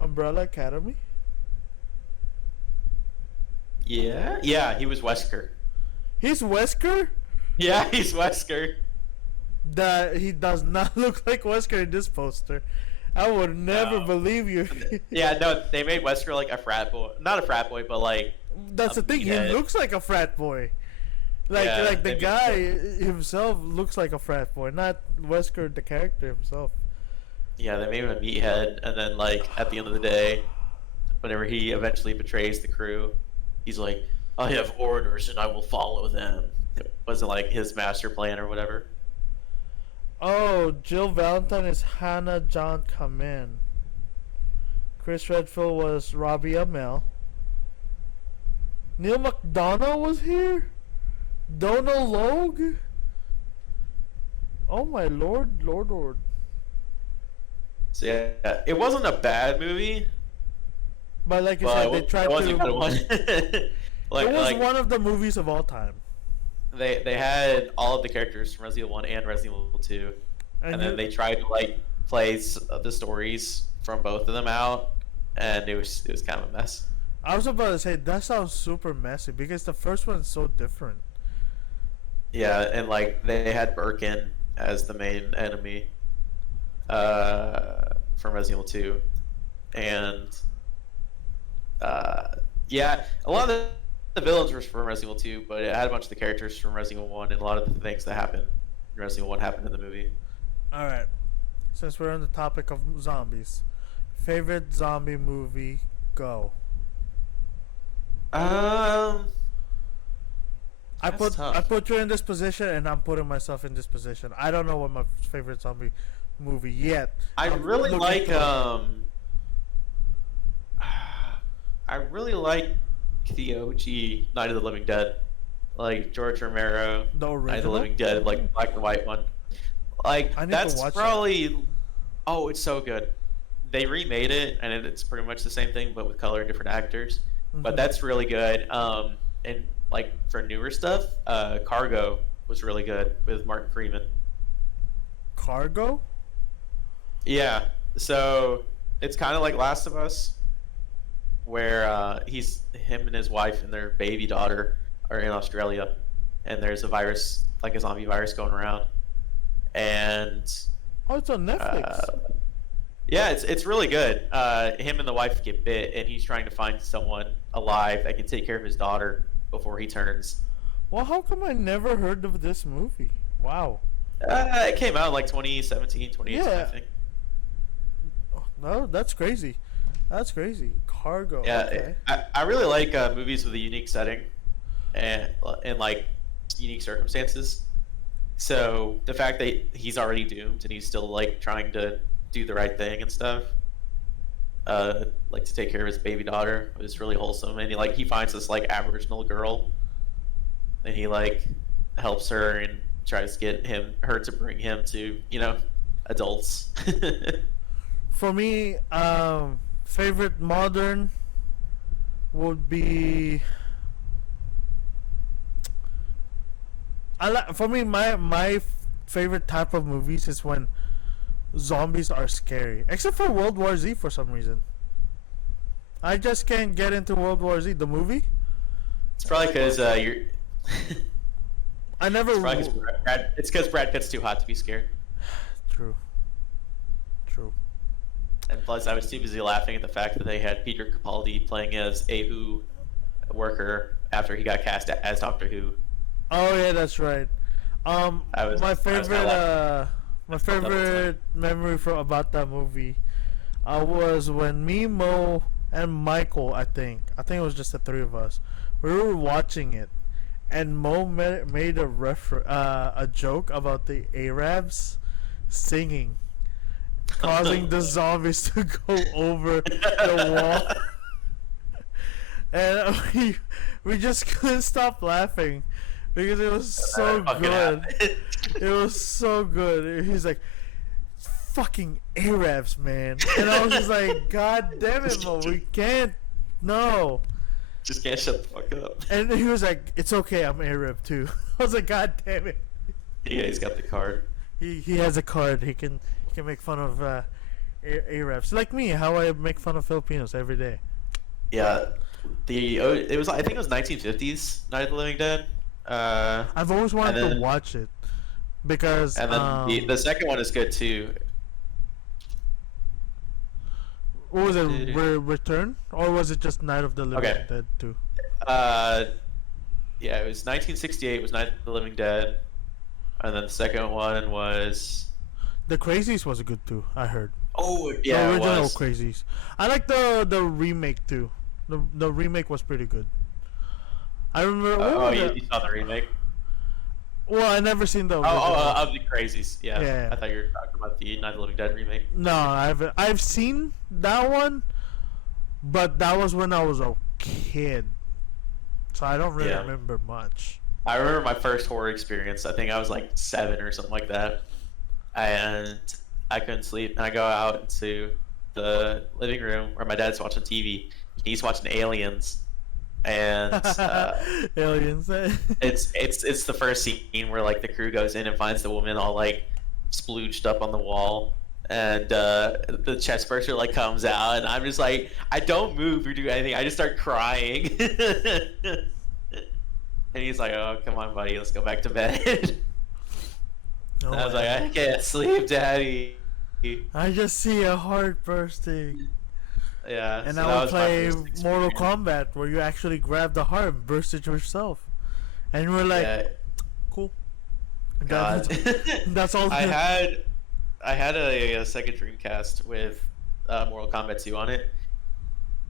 Umbrella Academy? yeah, he was Wesker. He's Wesker? Yeah, he's Wesker. That he does not look like Wesker in this poster. I would never No. believe you. Yeah, no, they made Wesker like a frat boy. Not a frat boy, but like, That's the thing. He Yeah. looks like a frat boy. Like Yeah, the maybe guy himself looks like a frat boy, not Wesker the character himself. yeah, they made him a meathead. And then, like, at the end of the day, whenever he eventually betrays the crew, he's like, I have orders and I will follow them. It wasn't like his master plan or whatever. Oh, Jill Valentine is Hannah John Kamen. Chris Redfield was Robbie Amell. Neil McDonough was here? Donald Logue? Oh my lord. So yeah, it wasn't a bad movie, But like you but said, they tried it wasn't a good to... one. It was one of the movies of all time. They had all of the characters from Resident Evil 1 and Resident Evil 2, and then they tried to like play the stories from both of them out, and it was kind of a mess. I was about to say, that sounds super messy because the first one is so different. Yeah, and like they had Birkin as the main enemy from Resident Evil 2, and yeah, a lot of the villains were from Resident Evil 2, but it had a bunch of the characters from Resident Evil 1, and a lot of the things that happened in Resident Evil 1 happened in the movie. Alright, since we're on the topic of zombies, favorite zombie movie, go. That's I tough. put you in this position, and I'm putting myself in this position. I don't know what my favorite zombie movie yet. I I'm really looking like through it. I really like the OG Night of the Living Dead, like George Romero, The Night of the original? Living Dead, like black and white one. Like I need to that's watch that. probably oh, it's so good. They remade it, and it's pretty much the same thing, but with color and different actors. But Mhm. that's really good. And like for newer stuff, Cargo was really good with Martin Freeman. Cargo? Yeah, so it's kind of like Last of Us, where him and his wife and their baby daughter are in Australia, and there's a virus, like a zombie virus, going around, and Oh, it's on Netflix. yeah, it's really good. Him and the wife get bit, and he's trying to find someone alive that can take care of his daughter before he turns. Well, how come I never heard of this movie? Wow. It came out in like 2017, 2018, I Yeah. think. No, that's crazy. That's crazy. Cargo. Yeah, Okay. I really like movies with a unique setting and like unique circumstances. So the fact that he's already doomed and he's still like trying to do the right thing and stuff, like to take care of his baby daughter, was really wholesome. And he finds this like Aboriginal girl, and he like helps her and tries to get her to bring him to adults. For me, favorite modern would be for me my favorite type of movies is when zombies are scary. Except for World War Z for some reason. I just can't get into World War Z, the movie. It's probably because you're. I never. It's because Brad Pitt's too hot to be scared. True. True. And plus, I was too busy laughing at the fact that they had Peter Capaldi playing as a Who worker after he got cast as Doctor Who. Oh yeah, that's right. My favorite memory about that movie was when me, Mo, and Michael. I think it was just the three of us. We were watching it, and Mo made a joke about the Arabs singing, causing the zombies to go over the wall. And we just couldn't stop laughing because it was so good. It was so good. He's like, fucking Arabs, man. And I was just like, God damn it, Mo, we can't. No. Just can't shut the fuck up. And he was like, it's okay, I'm Arab too. I was like, God damn it. Yeah, he's got the card. He has a card. He can make fun of Arabs. Like me, how I make fun of Filipinos every day. Yeah. I think it was 1950s Night of the Living Dead. I've always wanted to watch it because. And then the second one is good too. What was it? Return, or was it just Night of the Living Dead 2? Yeah, it was 1968 was Night of the Living Dead, and then the second one was. The Crazies was good too. I heard. Oh yeah, the original it was. Crazies. I like the remake too. The remake was pretty good. I remember. You saw the remake? Well, I never seen the original. Of the Crazies. Yeah. I thought you were talking about the Night of the Living Dead remake. No, I've seen that one, but that was when I was a kid, so I don't really remember much. I remember my first horror experience. I think I was like 7 or something like that, and I couldn't sleep. And I go out into the living room where my dad's watching TV. He's watching Aliens. And Aliens. it's the first scene where like the crew goes in and finds the woman all like splooged up on the wall, and the chest burster like comes out, and I'm just like, I don't move or do anything. I just start crying. And he's like, "Oh, come on, buddy, let's go back to bed." Oh, I was like, "I can't sleep, Daddy." I just see a heart bursting. Yeah, and so I would play Mortal Kombat where you actually grab the heart and burst it yourself, and you were like, "Cool." God, that's all. I had a second Dreamcast with Mortal Kombat 2 on it,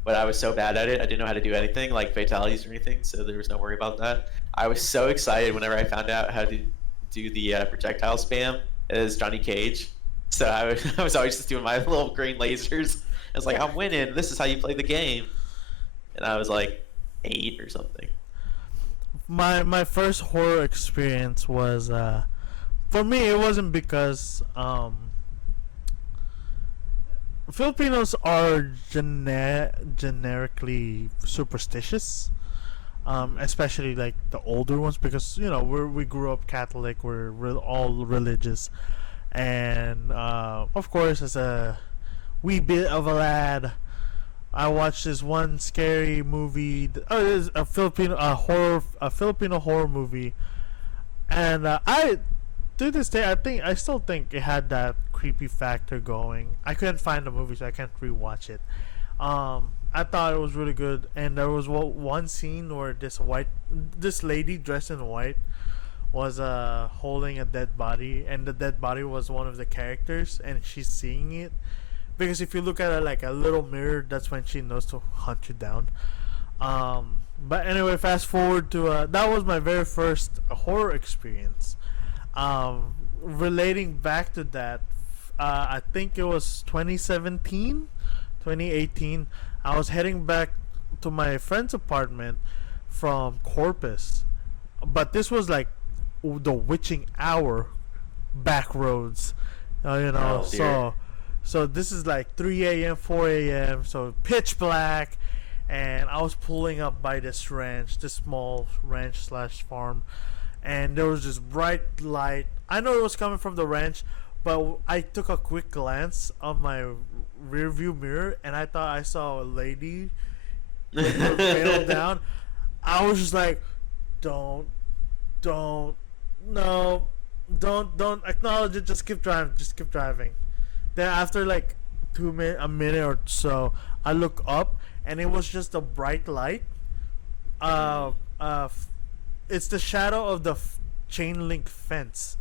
but I was so bad at it, I didn't know how to do anything like fatalities or anything, so there was no worry about that. I was so excited whenever I found out how to do the projectile spam as Johnny Cage. So I was always just doing my little green lasers. I was like, I'm winning. This is how you play the game. And I was like 8 or something. My first horror experience was for me. It wasn't because Filipinos are generically superstitious, especially like the older ones, because we grew up Catholic. We're all religious, and of course, as a wee bit of a lad, I watched this one scary movie. It is a Filipino horror movie, and I, to this day, I still think it had that creepy factor going. I couldn't find the movie, so I can't rewatch it. I thought it was really good, and there was one scene where this lady dressed in white was holding a dead body, and the dead body was one of the characters, and she's seeing it. Because if you look at it like a little mirror, that's when she knows to hunt you down. But anyway, fast forward to that was my very first horror experience. Relating back to that, I think it was 2017, 2018. I was heading back to my friend's apartment from Corpus, but this was like the witching hour back roads, Oh, dear. So this is like 3 a.m., 4 a.m. So pitch black, and I was pulling up by this ranch, this small ranch slash farm, and there was this bright light. I know it was coming from the ranch, but I took a quick glance on my rear view mirror, and I thought I saw a lady with her veil down. I was just like, don't, no, don't acknowledge it. Just keep driving. Just keep driving. Then after like a minute or so, I look up, and it was just a bright light. Uh, it's the shadow of the chain link fence,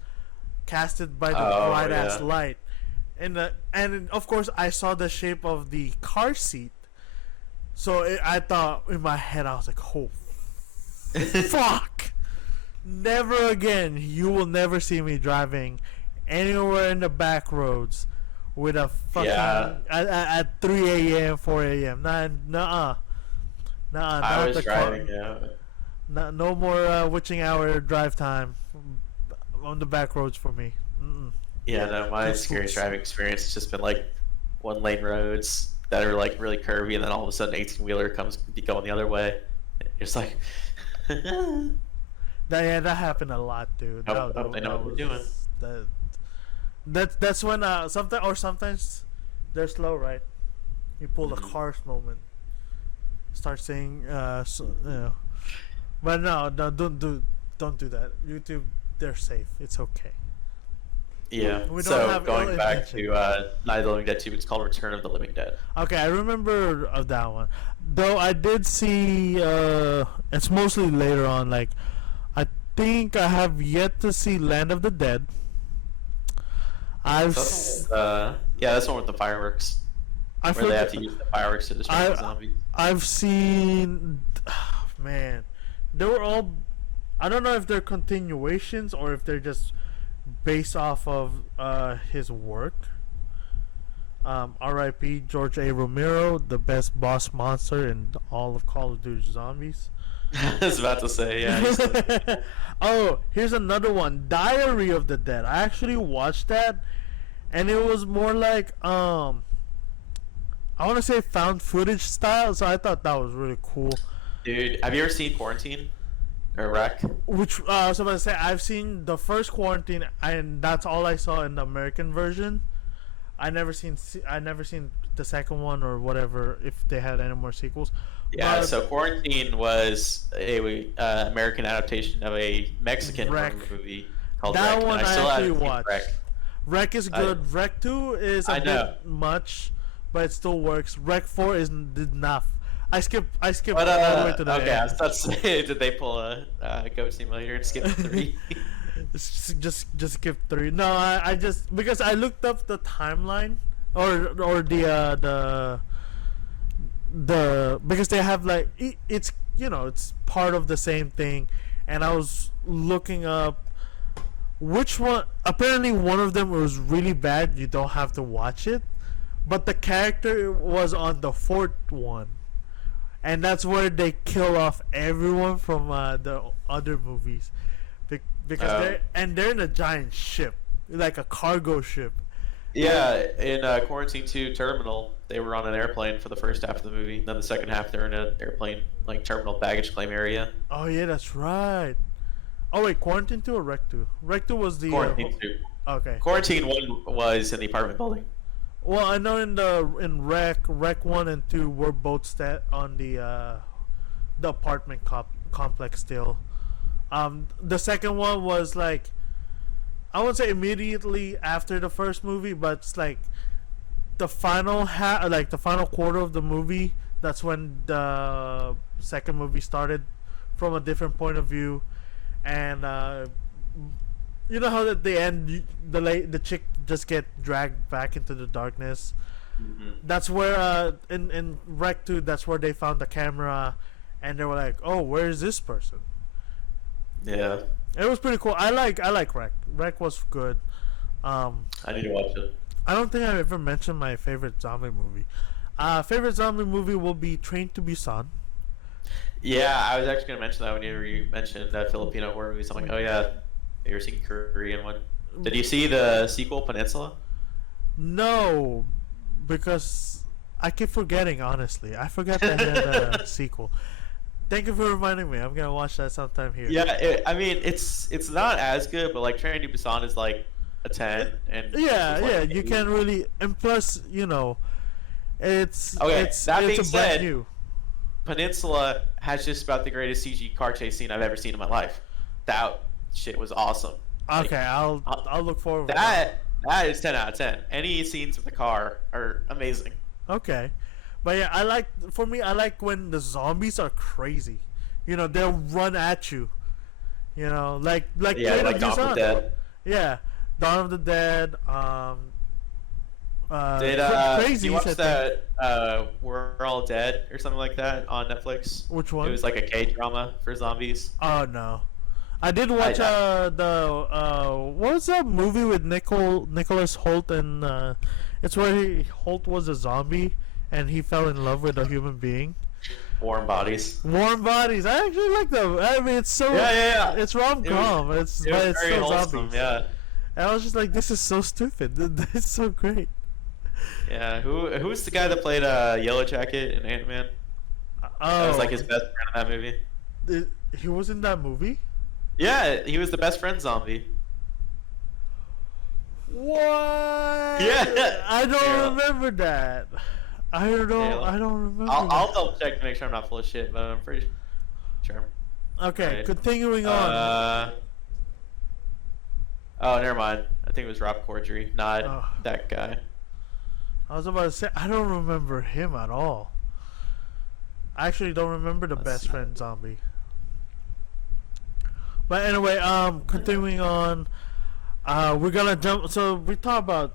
casted by the bright ass light, and of course I saw the shape of the car seat. So I thought in my head, I was like, oh fuck, never again. You will never see me driving anywhere in the back roads with a fucking at 3 a.m., 4 a.m. Nuh-uh. I was driving, No more witching hour drive time on the back roads for me. Yeah, no, my scary driving experience has just been like one lane roads that are like really curvy, and then all of a sudden 18-wheeler comes going the other way. It's like that happened a lot, dude. They know what we're doing. That's when sometimes they're slow, right? You pull the cars moment, start saying but no, don't do that. YouTube, they're safe. It's okay. Yeah. So going back to Night of the Living Dead 2, it's called Return of the Living Dead. Okay, I remember of that one. Though I did see it's mostly later on. Like, I think I have yet to see Land of the Dead. That's the one with the fireworks. Where they have to use the fireworks to destroy the zombies. I've seen, man, they were all. I don't know if they're continuations or if they're just based off of his work. R.I.P. George A. Romero, the best boss monster in all of Call of Duty Zombies. I was about to say, yeah. Oh, here's another one, Diary of the Dead. I actually watched that, and it was more like I want to say found footage style, so I thought that was really cool. Dude, have you ever seen Quarantine or Wreck? Which I was about to say, I've seen the first Quarantine, and that's all I saw in the American version. I never seen the second one or whatever, if they had any more sequels. Yeah, so Quarantine was a American adaptation of a Mexican horror movie called that Wreck. One and I still actually haven't seen watched. Wreck. Wreck is good. Wreck 2 is a bit much, but it still works. Wreck 4 is enough. I skipped all the way to the end. Okay, I was about to say, did they pull a Goat Simulator and skip 3? just skip 3. No, I just, because I looked up the timeline or the because they have like it's it's part of the same thing, and I was looking up which one. Apparently one of them was really bad, you don't have to watch it, but the character was on the fourth one, and that's where they kill off everyone from the other movies, because they're in a giant ship, like a cargo ship. Yeah, in Quarantine 2 Terminal, they were on an airplane for the first half of the movie. Then the second half, they're in an airplane, like terminal baggage claim area. Oh yeah, that's right. Oh wait, Quarantine 2 or Rec 2? Rec 2 was the Quarantine 2. Okay. Quarantine 1 was in the apartment building. Well, I know in Rec 1 and 2 were both on the apartment complex still. The second one was like, I wouldn't say immediately after the first movie, but it's like the final the final quarter of the movie. That's when the second movie started from a different point of view, and you know how at the end the chick just get dragged back into the darkness. Mm-hmm. That's where in Rec 2, that's where they found the camera, and they were like, "Oh, where is this person?" Yeah. It was pretty cool. I like Rec. Rec was good. I need to watch it. I don't think I've ever mentioned my favorite zombie movie. Favorite zombie movie will be Train to Busan. Yeah, I was actually gonna mention that when you mentioned Filipino horror movies. I'm like, oh yeah, you were seeing Korean one. Did you see the sequel, Peninsula? No, because I keep forgetting. Honestly, I forgot they had a sequel. Thank you for reminding me. I'm gonna watch that sometime here. Yeah, I mean it's not as good, but like Train to Busan is like a 10, and this Yeah, was like yeah. an You 8. can really, and plus, Okay, that being it's a brand said, new. Peninsula has just about the greatest CG car chase scene I've ever seen in my life. That shit was awesome. Like, Okay, I'll look forward to that is 10 out of 10. Any scenes with the car are amazing. Okay, but yeah, I like when the zombies are crazy. They'll run at you. Like Yeah, Train like to Dawn of the Busan. Dead. Yeah, Dawn of the Dead. Did Crazy. you watch that We're All Dead or something like that on Netflix? Which one? It was like a K-drama for zombies. Oh no, I did watch what was that movie with Nicholas Holt and it's where Holt was a zombie and he fell in love with a human being. Warm Bodies. Warm Bodies. I actually like that. I mean, it's so Yeah. It's rom-com. But it's very still wholesome, zombies. yeah. And I was just like, this is so stupid. It's so great. Yeah, who's the guy that played Yellow Jacket in Ant-Man? That was like his best friend in that movie. He was in that movie? Yeah, he was the best friend zombie. What? Yeah. I don't Yeah. remember that. I don't remember. I'll double check to make sure I'm not full of shit, but I'm pretty sure. Okay, Right. continuing on. Oh, never mind. I think it was Rob Corddry, not Oh. that guy. I was about to say I don't remember him at all. I actually don't remember the best friend zombie. But anyway, continuing on, we're gonna jump. So we talk about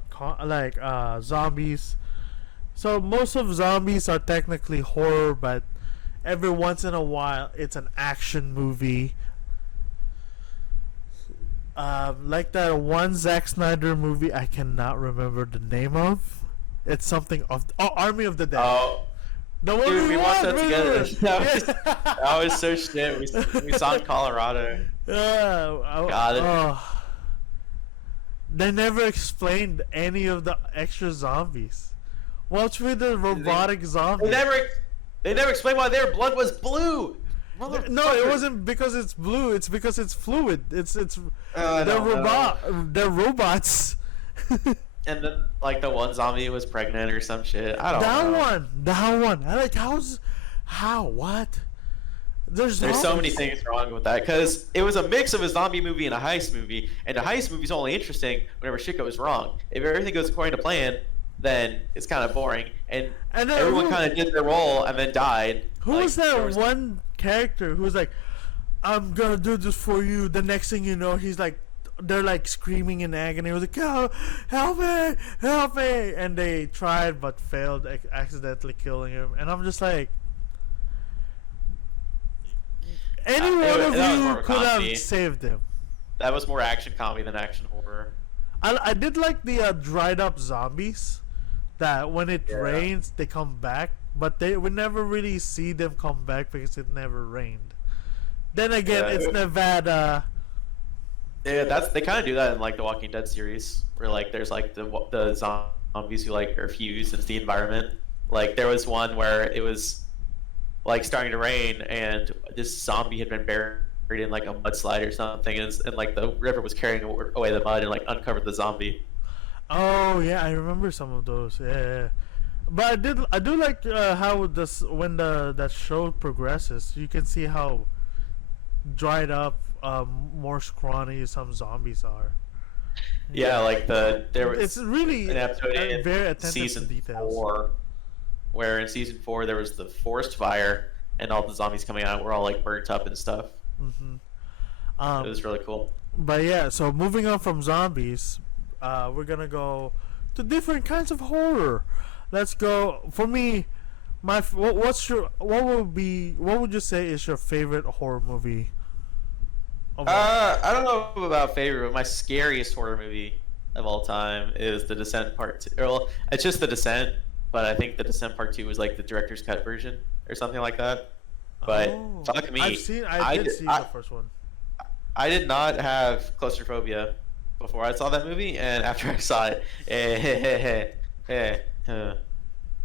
zombies. So most of zombies are technically horror, but every once in a while it's an action movie. Like that one Zack Snyder movie I cannot remember the name of. It's something of Army of the Dead. Oh, The one dude, we watched that together. Yes. That was so shit. We saw it in Colorado. Got it. They never explained any of the extra zombies. What's with the robotic zombies? They never explained why their blood was blue. No, it wasn't because it's blue. It's because it's fluid. They're robots. And then like the one zombie was pregnant or some shit. I don't know. That one. I like what? There's so many things wrong with that because it was a mix of a zombie movie and a heist movie, and a heist movie is only interesting whenever shit goes wrong. If everything goes according to plan, then it's kind of boring, and everyone kind of did their role and then died. Who was that one character who was like, "I'm gonna do this for you"? The next thing you know, he's like, they're like screaming in agony. He was like, "Oh, help me!" And they tried but failed, accidentally killing him. And I'm just like, any one of you could have saved him. That was more action comedy than action horror. I did like the dried up zombies. That when it rains, they come back, but we never really see them come back because it never rained. Then again, it's Nevada. Yeah, they kind of do that in like the Walking Dead series, where like there's like the zombies who like are fused into the environment. Like there was one where it was like starting to rain, and this zombie had been buried in like a mudslide or something, and like the river was carrying away the mud and like uncovered the zombie. Oh yeah, I remember some of those. Yeah. But I do like how when that show progresses, you can see how dried up, more scrawny some zombies are. Yeah, like there was. It's really an episode in very attentive season to details. 4, where in season 4 there was the forest fire, and all the zombies coming out were all like burnt up and stuff. Mm-hmm. It was really cool. But yeah, so moving on from zombies, we're gonna go to different kinds of horror. Let's go. For me, what would you say is your favorite horror movie? I don't know about favorite, but my scariest horror movie of all time is The Descent Part 2. Well, it's just The Descent, but I think The Descent Part 2 was like the director's cut version or something like that. But fuck me, I did see the first one. I did not have claustrophobia before I saw that movie, and after I saw it, Uh,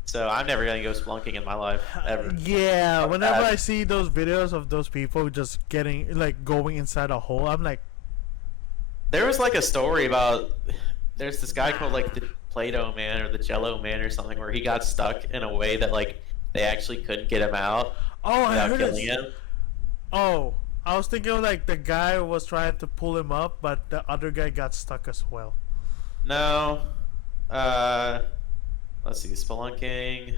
so I'm never gonna go splunking in my life ever. Yeah, Fuck whenever that. I see those videos of those people just getting like going inside a hole, I'm like, There was like a story about there's this guy called like nah. the Play-Doh Man or the Jello Man or something where he got stuck in a way that like they actually couldn't get him out Oh, I without heard killing it. him. Oh, I was thinking of like the guy was trying to pull him up, but the other guy got stuck as well. No. Uh, let's see, spelunking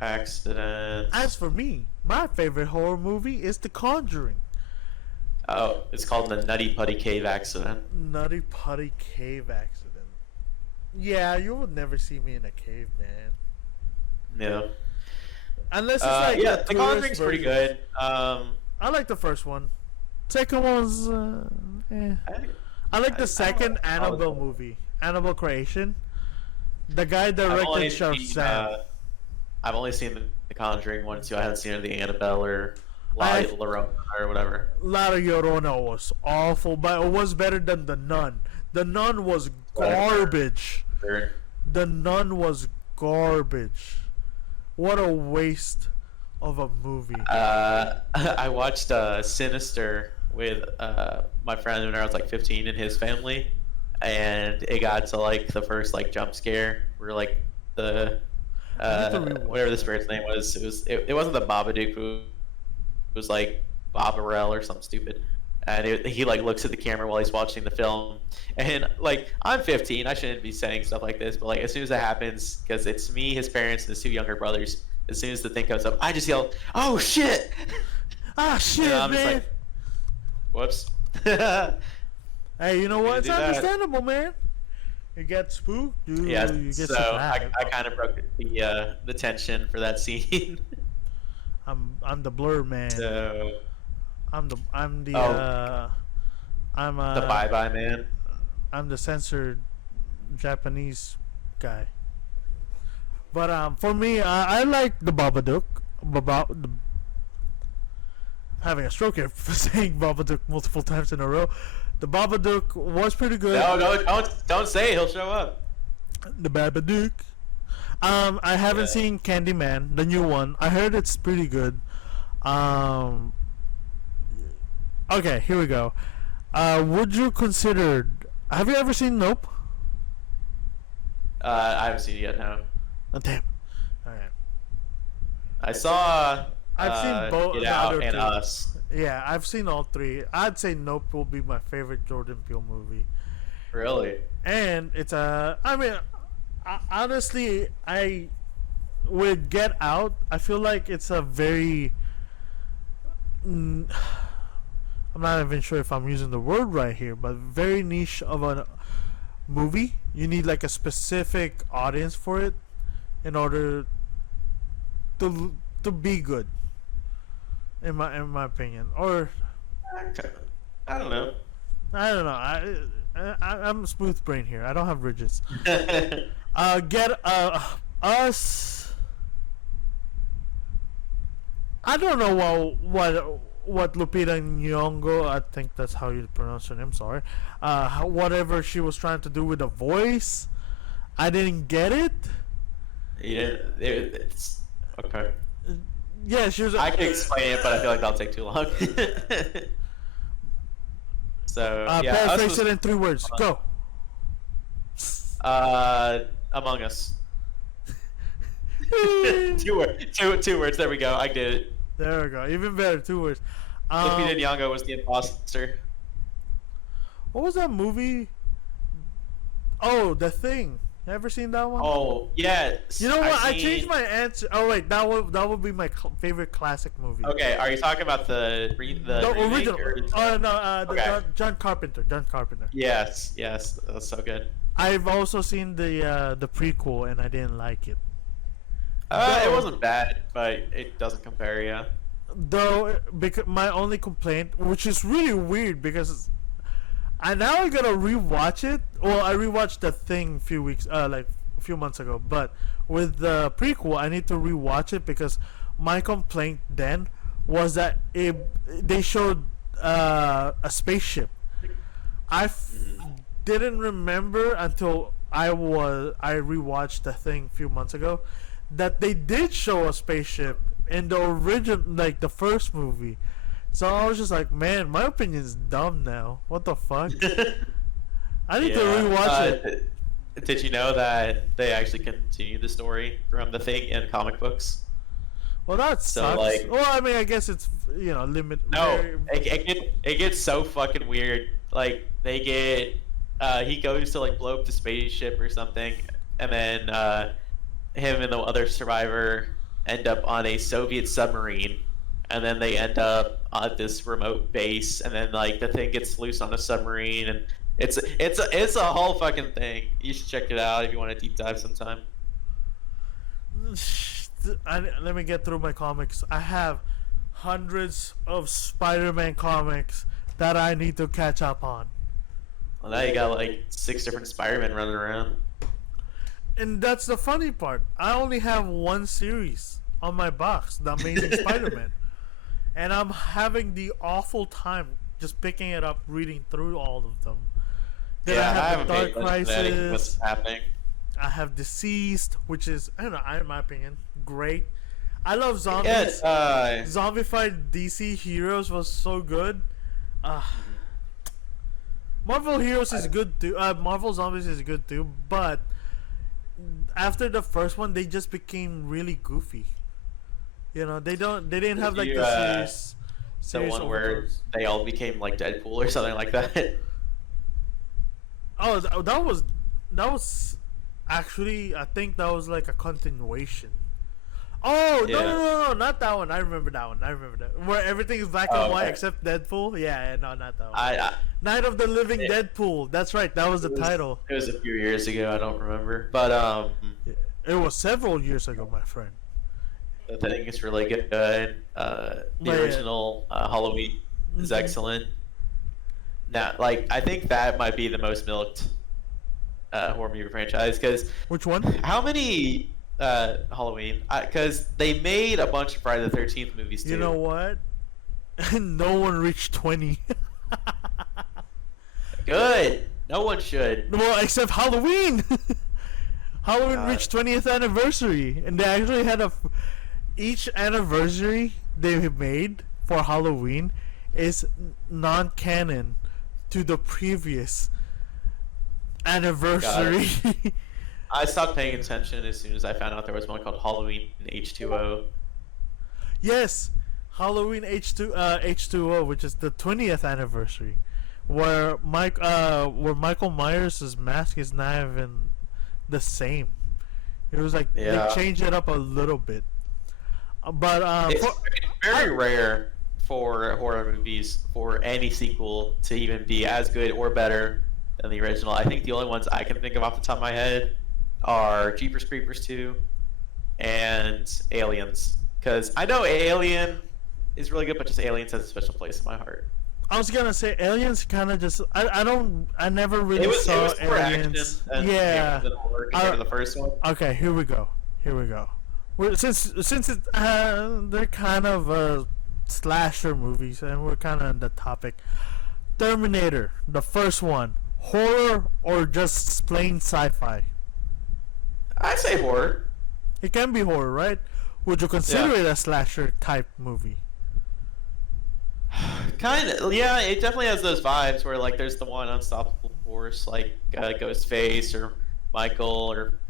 As accidents. for me, my favorite horror movie is The Conjuring. Oh, it's called the Nutty Putty Cave Accident. Nutty Putty Cave Accident. Yeah, you would never see me in a cave, man. Yeah. Unless it's like Yeah, a The tourist Conjuring's pretty version. good. I like the first one. Second one's eh. I, I like the I don't second Annabelle know. movie, Annabelle Creation. The guy I've directed only seen Shazam. I've only seen the Conjuring 1 and 2. I haven't seen the Annabelle or La I Llorona or whatever. La Llorona was awful, but it was better than The Nun. The Nun was Whatever. garbage. Or- The Nun was garbage. What a waste of a movie. I watched Sinister with my friend when I was like 15 and his family, and it got to like the first like jump scare where like the I need to rewatch whatever the that. spirit's name was. It wasn't the Babadook. It was like Bobarel or something stupid. And he like looks at the camera while he's watching the film, and like I'm 15, I shouldn't be saying stuff like this, but like as soon as that happens, because it's me, his parents, and his two younger brothers. As soon as the thing comes up, I just yell, "Oh shit!" Ah, And shit, I'm just man. like, "Whoops." Yeah, Hey, you know didn't mean what? to It's do that. understandable, man. You get spooked, dude. You get So surprised. I kind of broke the tension for that scene. I'm the blur man. So I'm the oh, I'm the Bye Bye Man. I'm the censored Japanese guy. But for me, I like the Babadook. I'm having a stroke here for saying Babadook multiple times in a row. The Babadook was pretty good. No, don't say it. He'll show up. The Babadook. I haven't Yeah. seen Candyman, the new one. I heard it's pretty good. Um, okay, here we go. Would you consider? Have you ever seen Nope? I haven't seen it yet. No, Oh, damn. All right. I saw. I've seen both Get the Out other and two. Us. Yeah, I've seen all three. I'd say Nope will be my favorite Jordan Peele movie, Really? and it's a. I mean, honestly, I with Get Out, I feel like it's a very. mm, I'm not even sure if I'm using the word right here, but very niche of a movie. You need like a specific audience for it in order to be good, in my opinion. Or I don't know. I don't know. I'm smooth brain here. I don't have ridges. Get us. I don't know what Lupita Nyong'o. I think that's how you pronounce her name. Sorry. Whatever she was trying to do with the voice, I didn't get it. Yeah, it's okay. Yeah, she was. I can explain it, but I feel like that'll take too long. So yeah, Us Paraphrase was it in 3 words. Go. Among Us. Two words. There we go. I did it. There we go. Even better. 2 words. Lupita Nyong'o was the imposter. What was that movie? Oh, The Thing. You ever seen that one? Oh yeah. You know what? I seen- changed my answer. Oh wait, that would be my favorite classic movie. Okay, are you talking about the The remake original. or- Oh no, the Okay. John Carpenter. John Carpenter. Yes, that's so good. I've also seen the prequel and I didn't like it. It No. wasn't bad, but it doesn't compare. Yeah. Though, because my only complaint, which is really weird, because I now gotta rewatch it. Well, I rewatched The Thing like a few months ago, but with the prequel, I need to rewatch it because my complaint then was that they showed a spaceship. I didn't remember until I rewatched the thing a few months ago, that they did show a spaceship in the original, like the first movie. So I was just like, man, my opinion is dumb now. What the fuck? I need to rewatch it. Did you know that they actually continue the story from the thing in comic books? Well, that sucks. like- well, I mean, I guess it's limit. No, very- it gets so fucking weird. Like they get, he goes to like blow up the spaceship or something, and then him and the other survivor end up on a Soviet submarine, and then they end up at this remote base, and then like the thing gets loose on the submarine, and it's a whole fucking thing. You should check it out if you want to deep dive sometime. Let me get through my comics. I have hundreds of Spider-Man comics that I need to catch up on. Well, now you got like 6 different Spider-Men running around. And that's the funny part. I only have one series on my box, The Amazing Spider-Man. And I'm having the awful time just picking it up, reading through all of them. Then Yeah, I I have haven't the Dark paid attention to anything Crisis. what's happening. I have Deceased, which is, I don't know, in my opinion, great. I love zombies. Yes, Zombified DC Heroes was so good. Marvel Heroes is good too. Marvel Zombies is good too, but after the first one, they just became really goofy. They didn't have like You, the the series one where overdose. they all became like Deadpool or something like that. Oh, that was actually, I think that was like a continuation. Oh, Yeah. no, not that one. I remember that one. Where everything is black and white Okay. except Deadpool. Yeah, no, not that one. I Night of the Living Yeah. Deadpool. That's right. That was the title. It was a few years ago. I don't remember, but It was several years ago, my friend. the thing is really good. The Yeah. original Halloween is Mhm. excellent. Now, like I think that might be the most milked horror movie franchise because Which one? how many Halloween? Because they made a bunch of Friday the 13th movies too. You know what? No one reached 20. Good. No one should. Well, except Halloween. Halloween God. reached 20th anniversary, and they actually had each anniversary they made for Halloween is non-canon to the previous anniversary. I stopped paying attention as soon as I found out there was one called Halloween H2O. Yes, Halloween H2O, which is the 20th anniversary, where Michael Myers' mask is not even the same. It was like Yeah. they changed it up a little bit, but It's very rare for horror movies for any sequel to even be as good or better than the original. I think the only ones I can think of off the top of my head are Jeepers Creepers 2 and Aliens. Because I know Alien is really good, but just Aliens has a special place in my heart. I was gonna say Aliens kind of just I never really It was saw more Aliens. action than, Yeah. than horror compared to the first one. Okay, here we go. Since they're kind of slasher movies, and we're kind of on the topic. Terminator, the first one, horror or just plain sci-fi? I say horror. It can be horror, right? Would you consider Yeah. it a slasher type movie? Kind of, yeah. It definitely has those vibes where like there's the one unstoppable force, like Ghostface or Michael, or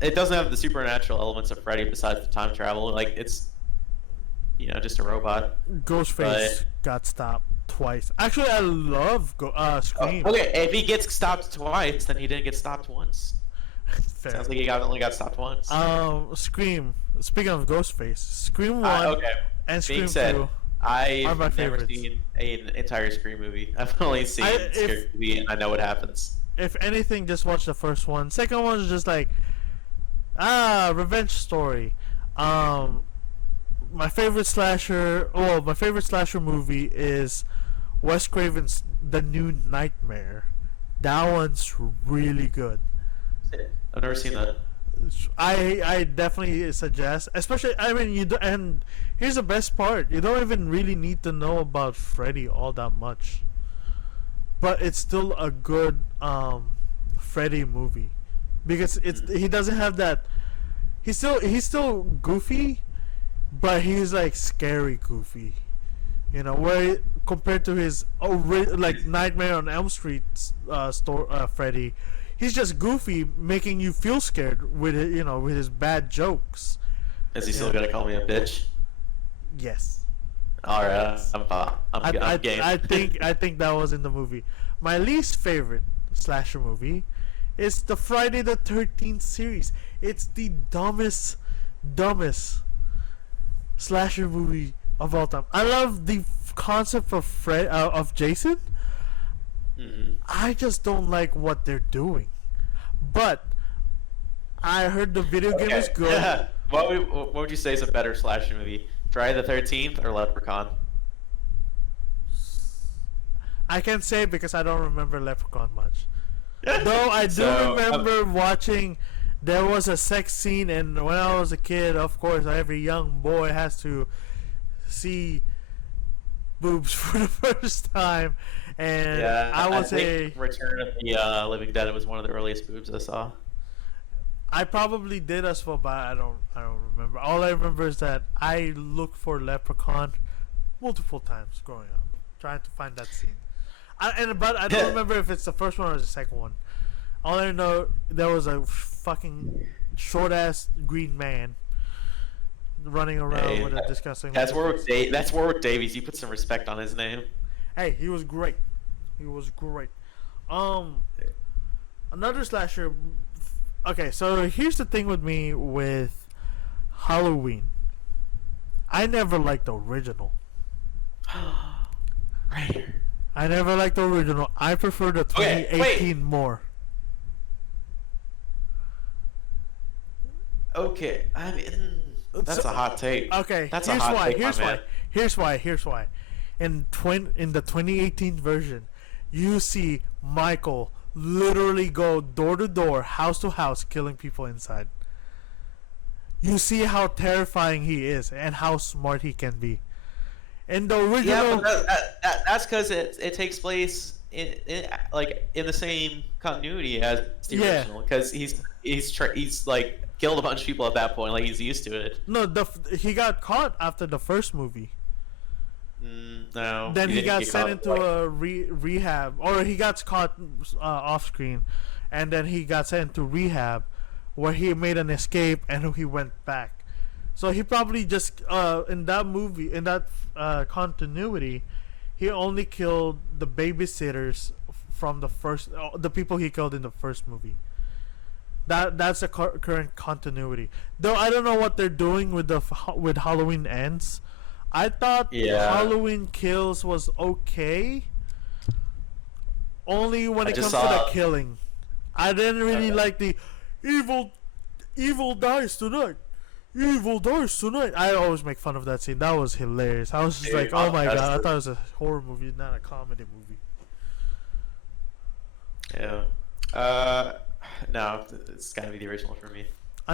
it doesn't have the supernatural elements of Freddy besides the time travel. Like it's, just a robot. Ghostface got stopped twice. Actually, I love Scream. Okay, if he gets stopped twice, then he didn't get stopped once. Fair. Sounds like he only got stopped once. Scream. Speaking of Ghostface, Scream 1 Okay. and Scream Being said, 2. I've are my never favorites. seen an entire Scream movie. I've only seen Scary Movie, and I know what happens. If anything, just watch the first one. Second one is just like, revenge story. My favorite slasher movie is Wes Craven's The New Nightmare. That one's really good. I've never seen that. I definitely suggest, especially, I mean, and here's the best part: you don't even really need to know about Freddy all that much, but it's still a good Freddy movie. because he doesn't have that. He's still goofy, but he's like scary goofy. Where compared to his like Nightmare on Elm Street Freddy, he's just goofy, making you feel scared with it, with his bad jokes. Is he still gonna call me a bitch? Yes. All right, I'm game. I think that was in the movie. My least favorite slasher movie is the Friday the 13th series. It's the dumbest slasher movie of all time. I love the concept of Jason. Mm-hmm. I just don't like what they're doing. But I heard the video game is good. Yeah. What would you say is a better slasher movie? Friday the 13th or Leprechaun? I can't say because I don't remember Leprechaun much. Though I do remember watching. There was a sex scene, and when I was a kid, of course, every young boy has to see boobs for the first time, and Yeah, I think Return of the Living Dead was one of the earliest boobs I saw. I probably did as well, but I don't remember. All I remember is that I looked for Leprechaun multiple times growing up, trying to find that scene. But I don't remember if it's the first one or the second one. All I know, there was a fucking short ass green man running around with a disgusting. That's Warwick Davies. You put some respect on his name. Hey, he was great. Another slasher. Okay, so here's the thing with me with Halloween. I never liked the original. Right. I never liked the original. I prefer the 2018 more. Okay, I mean that's a hot take. Okay, that's a hot take. Here's why. In the 2018 version, you see Michael literally go door to door, house to house, killing people inside. You see how terrifying he is and how smart he can be. In the original, that's because it takes place in the same continuity as the original. Because he's like killed a bunch of people at that point. Like he's used to it. No, he got caught after the first movie. No. Then he got sent into a rehab, or he got caught off screen, and then he got sent to rehab, where he made an escape and he went back. So he probably just in that continuity, he only killed the babysitters from the people he killed in the first movie. That's the current continuity. Though I don't know what they're doing with Halloween Ends. I thought Halloween Kills was okay. Only when it comes to the killing. I didn't really like the evil dies tonight. Evil dies tonight. I always make fun of that scene. That was hilarious. I was just like, oh my god, I thought it was a horror movie, not a comedy movie. Yeah. No, it's gotta be the original for me.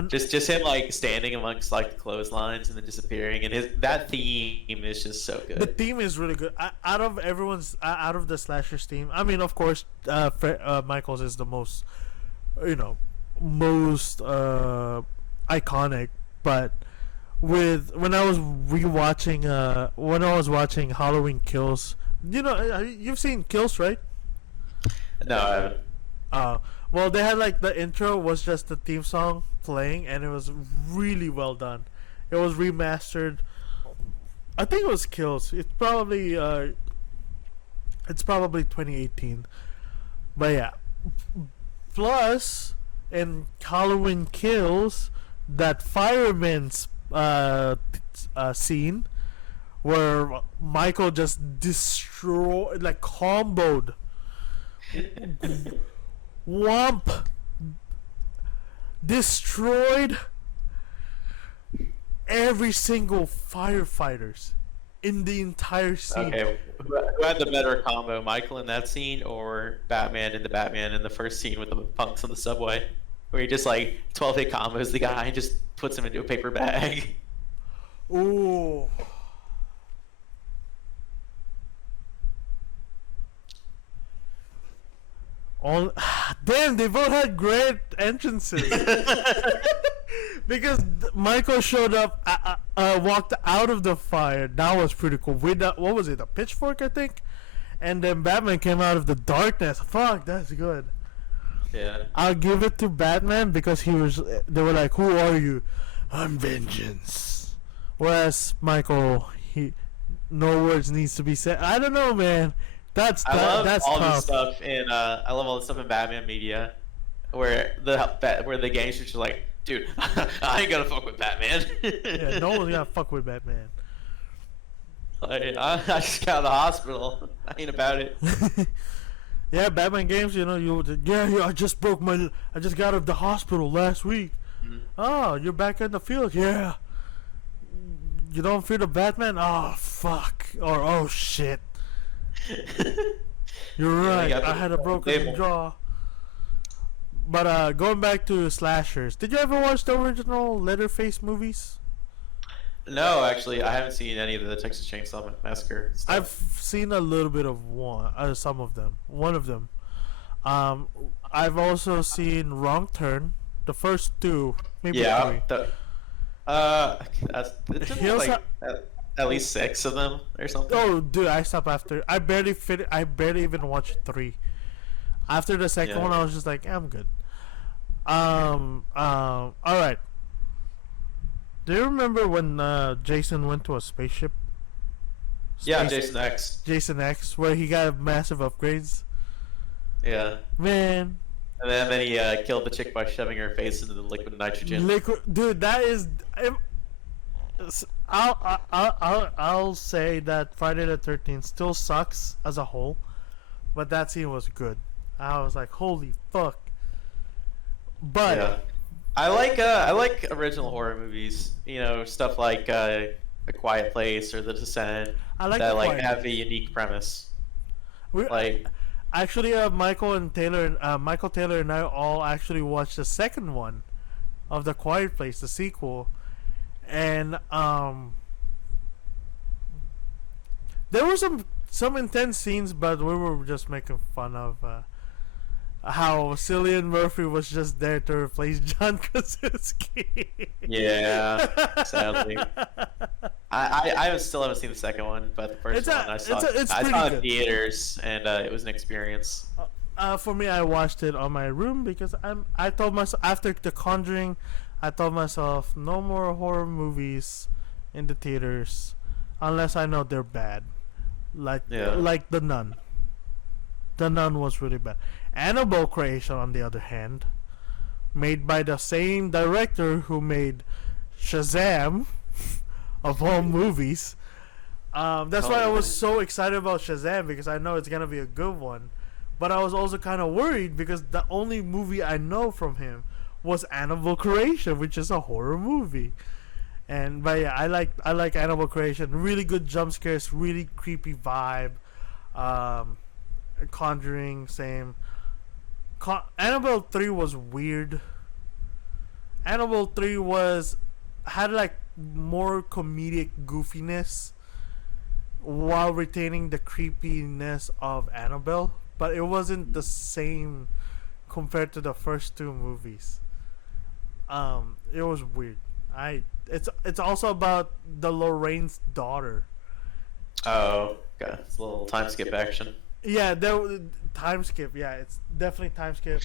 Just him like standing amongst like the clotheslines and then disappearing, and that theme is just so good. The theme is really good. Out of the slashers theme, I mean, of course, Michael's is the most, most iconic. But when I was watching Halloween Kills, you've seen Kills, right? No, I haven't. Well, they had like the intro was just the theme song playing, and it was really well done. It was remastered. I think it was Kills. It's probably 2018. But yeah. Plus, in Halloween Kills, that fireman's scene where Michael just destroyed, like comboed. Womp destroyed every single firefighters in the entire scene. Okay, who had the better combo, Michael in that scene or Batman in the first scene with the punks on the subway, where he just like 12-hit combos the guy and just puts him into a paper bag? Ooh. All damn, they both had great entrances. Because Michael showed up, walked out of the fire. That was pretty cool. With what was it? A pitchfork, I think. And then Batman came out of the darkness. Fuck, that's good. Yeah. I'll give it to Batman because he was. They were like, "Who are you?" I'm vengeance. Whereas Michael, no words needs to be said. I don't know, man. That's I love all tough. this stuff in I love all the stuff in Batman media, where the gangsters are like, dude, I ain't gonna fuck with Batman. Yeah, no one's gonna fuck with Batman. Like, I just got out of the hospital. I ain't about it. Yeah, Batman games. You know, I just got out of the hospital last week. Mhm. Oh, you're back in the field. Yeah. You don't feel the Batman? Oh fuck. Or oh shit. You're right. Yeah, I had a broken jaw. But going back to slashers, did you ever watch the original Leatherface movies? No, actually, I haven't seen any of the Texas Chainsaw Massacre stuff. I've seen a little bit of some of them. One of them. I've also seen Wrong Turn, the first two, maybe three. He also- like at least 6 of them or something. Oh, dude, I stopped after. I barely even watched 3. After the second one, I was just like, I'm good. All right. Do you remember when Jason went to a spaceship? Yeah, Jason X. Jason X, where he got massive upgrades. Yeah. Man, And then he killed the chick by shoving her face into the liquid nitrogen. dude, that is. I'll say that Friday the 13th still sucks as a whole, but that scene was good. I was like, holy fuck. But Yeah. I like original horror movies. You know, stuff like A Quiet Place or The Descent I like that The like Quiet have a unique premise. we Like, actually Michael Taylor and I all actually watched the second one of The Quiet Place, the sequel, and there were some intense scenes, but we were just making fun of how Cillian Murphy was just there to replace John Krasinski. yeah, sadly. I still haven't seen the second one, but the first one I saw in theaters, and it was an experience. For me, I watched it on my room because I told myself after The Conjuring, I told myself no more horror movies in the theaters unless I know they're bad, like The Nun. The Nun was really bad. Annabelle Creation, on the other hand, made by the same director who made Shazam, of all movies. That's why I was so excited about Shazam, because I know it's gonna be a good one. But I was also kind of worried because the only movie I know from him was Annabelle Creation, which is a horror movie. But yeah, I like Annabelle Creation. Really good jump scares, really creepy vibe. Conjuring, same. Annabelle 3 was weird. Annabelle 3 had like more comedic goofiness while retaining the creepiness of Annabelle, but it wasn't the same compared to the first two movies. It was weird. It's also about the Lorraine's daughter. Oh, okay. It's a little time skip action. Yeah, time skip. Yeah, it's definitely time skip.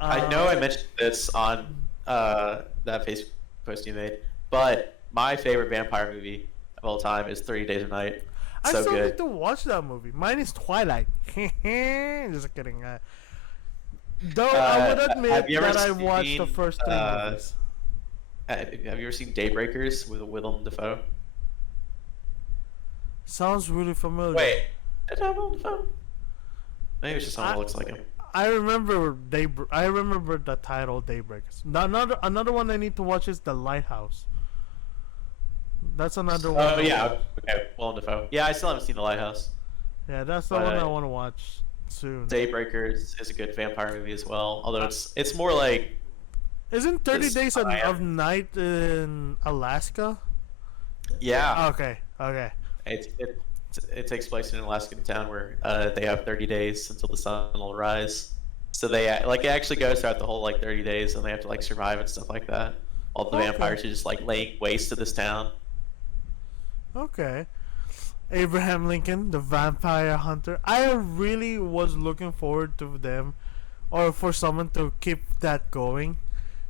I know I mentioned this on that Facebook post you made, but my favorite vampire movie of all time is 30 Days of Night. I So still good. need to watch that movie. Mine is Twilight. Just kidding. Though I would admit that I watched the first three movies. Have you ever seen Daybreakers with Willem Dafoe? Sounds really familiar. Wait, is that Willem Dafoe? Maybe it's just someone that looks like him. I remember the title Daybreakers. Another one I need to watch is The Lighthouse. That's another one. Oh yeah, okay, Willem Dafoe. Yeah, I still haven't seen The Lighthouse. Yeah, that's the one I want to watch soon. Daybreakers is a good vampire movie as well, although it's more like. Isn't 30 Days of Night in Alaska? Yeah. Okay. It's It takes place in an Alaskan town where they have 30 days until the sun will rise. So they like it actually goes throughout the whole like 30 days, and they have to like survive and stuff like that. All the Okay. vampires are just like laying waste to this town. Okay. Abraham Lincoln, the vampire hunter. I really was looking forward to them, or for someone to keep that going,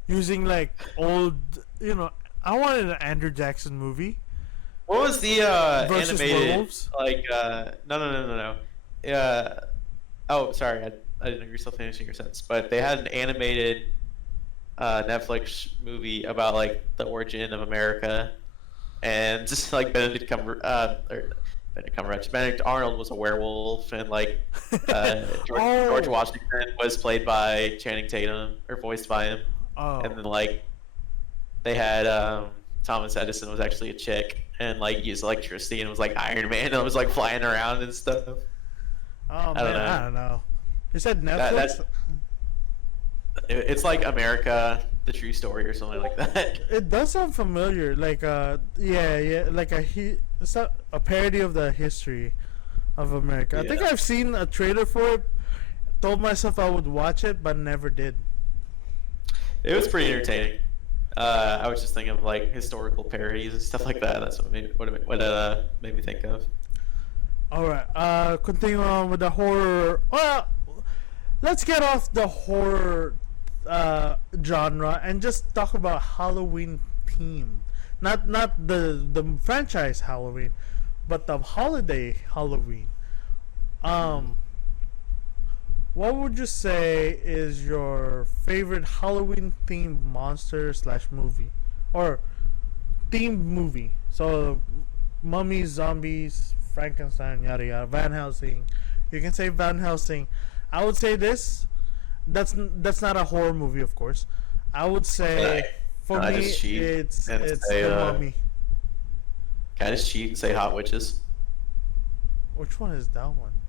using like old, you know. I wanted an Andrew Jackson movie What was the versus animated werewolves. no. Oh, sorry, I didn't know you were still finishing your sentence. But they had an animated Netflix movie about like the origin of America, and just like Benedict Arnold was a werewolf, and like George Oh, Washington was played by Channing Tatum or voiced by him, and oh, then like they had Thomas Edison was actually a chick and like used electricity and was like Iron Man and was like flying around and stuff. oh I don't man, I know. don't know. You said That Netflix. that's it's like America, the true story or something like that. It does sound familiar. Like yeah, yeah, like it's not a parody of the history of America. I think Yeah. I've seen a trailer for it. Told myself I would watch it, but never did. It was pretty entertaining. I was just thinking of like historical parodies and stuff like that. That's what made me think of. All right. Continue on with the horror. Well, let's get off the horror genre and just talk about Halloween theme. Not the franchise Halloween, but the holiday Halloween. Um, what would you say is your favorite Halloween themed monster slash movie, or themed movie? So, mummies, zombies, Frankenstein, yada yada, Van Helsing. You can say Van Helsing. I would say this. That's not a horror movie, of course. I would say for Can I me, just cheat and it's say the Mummy. can I just cheat and say hot witches? Which one is that one?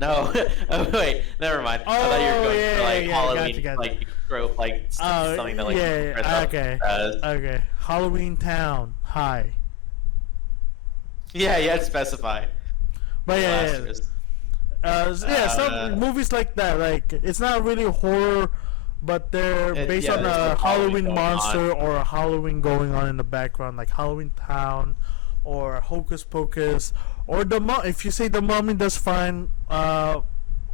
No, oh, wait, never mind. I thought you were Oh going yeah, for like yeah, Halloween, gotcha. like trope, like Oh something that like yeah, you dress yeah, up okay, as. okay. Halloween Town High. Yeah, you had to specify. But yeah, yeah. Blasphemous. Yeah, some movies like that, like it's not really horror, but they're based Yeah, on there's a like Halloween Halloween going monster on. or a Halloween going on in the background, like Halloween Town or Hocus Pocus or if you say the Mummy, that's fine.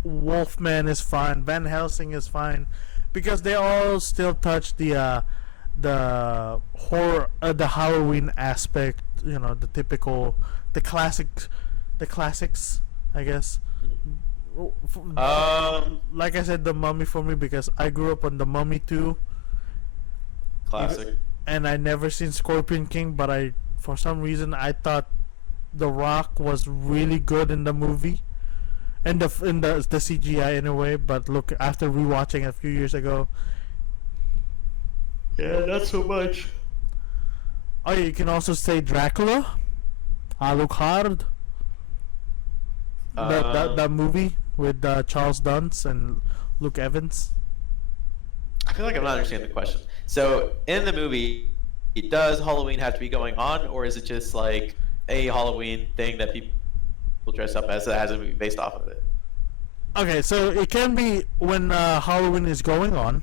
Wolfman is fine. Van Helsing is fine, because they all still touch the horror, the Halloween aspect. You know, the typical, the classic, the classics, I guess. Like I said, the Mummy for me, because I grew up on the Mummy 2, Classic. and I never seen Scorpion King, but I, for some reason, I thought The Rock was really good in the movie, and the CGI in a way. But look, after rewatching it a few years ago, Yeah, not so much. oh, you can also say Dracula, Alucard, that movie with Charles Dance and Luke Evans. I feel like I'm not understanding the question. So, in the movie, does Halloween have to be going on, or is it just like a Halloween thing that people dress up as that has a movie based off of it? Okay, so it can be when Halloween is going on,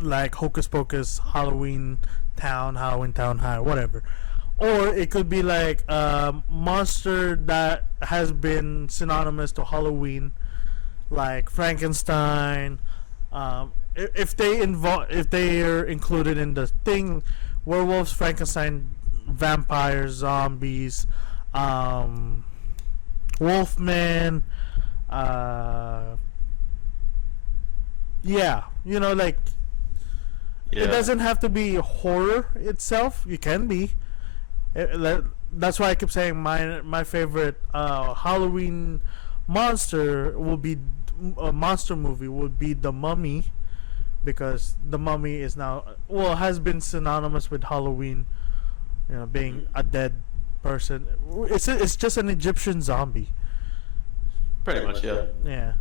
like Hocus Pocus, Halloween Town High, whatever. Or it could be like a monster that has been synonymous to Halloween, like Frankenstein. If if they are included in the thing, werewolves, Frankenstein, vampires, zombies, um, Wolfman. Uh, yeah, you know, like Yeah. it doesn't have to be horror itself. It can be. That's why I keep saying my favorite Halloween monster will be a monster movie would be The Mummy, because The Mummy is now, well, has been synonymous with Halloween, you know, being a dead person. It's just an Egyptian zombie. Pretty much, yeah. Yeah.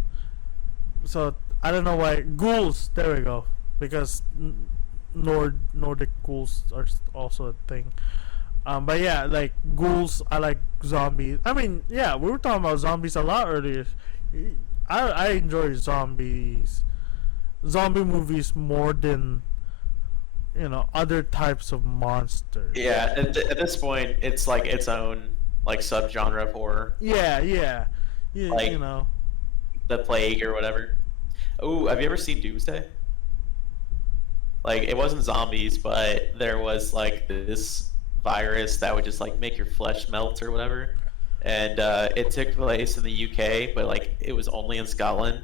So I don't know why ghouls. There we go. Because Nordic ghouls are also a thing. But yeah, like ghouls. I like zombies. I mean, yeah, we were talking about zombies a lot earlier. I enjoy zombie movies more than other types of monsters. Yeah, at this point, it's like its own like subgenre of horror, Yeah, yeah, like you know. the plague or whatever. Oh, have you ever seen Doomsday? Like it wasn't zombies, but there was like this virus that would just like make your flesh melt or whatever, and it took place in the UK, but like it was only in Scotland.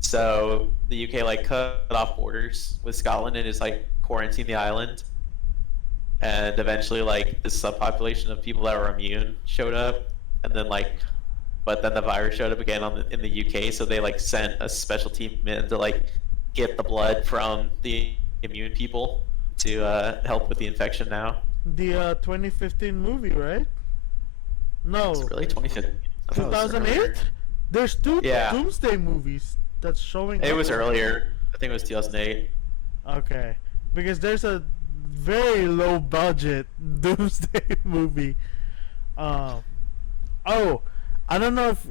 So the UK like cut off borders with Scotland and just like quarantined the island, and eventually like this subpopulation of people that were immune showed up, and then like, but then the virus showed up again in the UK, so they like sent a special team in to like get the blood from the immune people to help with the infection now. The 2015 movie, right? No, It's really 2015. I thought it was 2008. earlier. There's two Yeah. Doomsday movies that's showing. It up. was earlier. I think it was 2008. Okay, because there's a very low budget Doomsday movie. Oh, I don't know if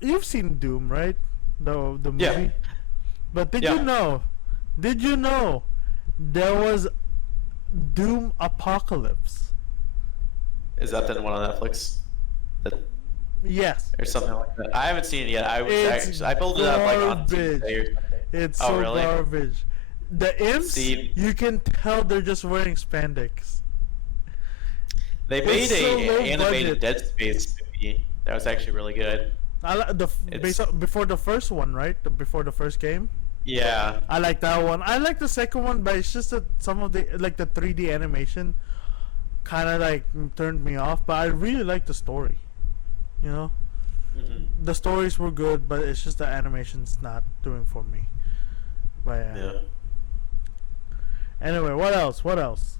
you've seen Doom, right? The movie. Yeah. But did Yeah. you know? Did you know there was Doom Apocalypse? Is that the one on Netflix? That, Yes. or something like that. I haven't seen it yet. It's I pulled it up like on garbage. Tuesday or something. It's Oh, so really? garbage. The imps, See- you can tell they're just wearing spandex. They It's made so a low animated budget. Dead Space movie that was actually really good. Before the first one, right? Before the first game. Yeah. I like that one. I like the second one, but it's just that some of the 3D animation kind of like turned me off. But I really like the story. You know, hmm the stories were good, but it's just the animation's not doing for me. But yeah. Yeah. Anyway, what else? What else?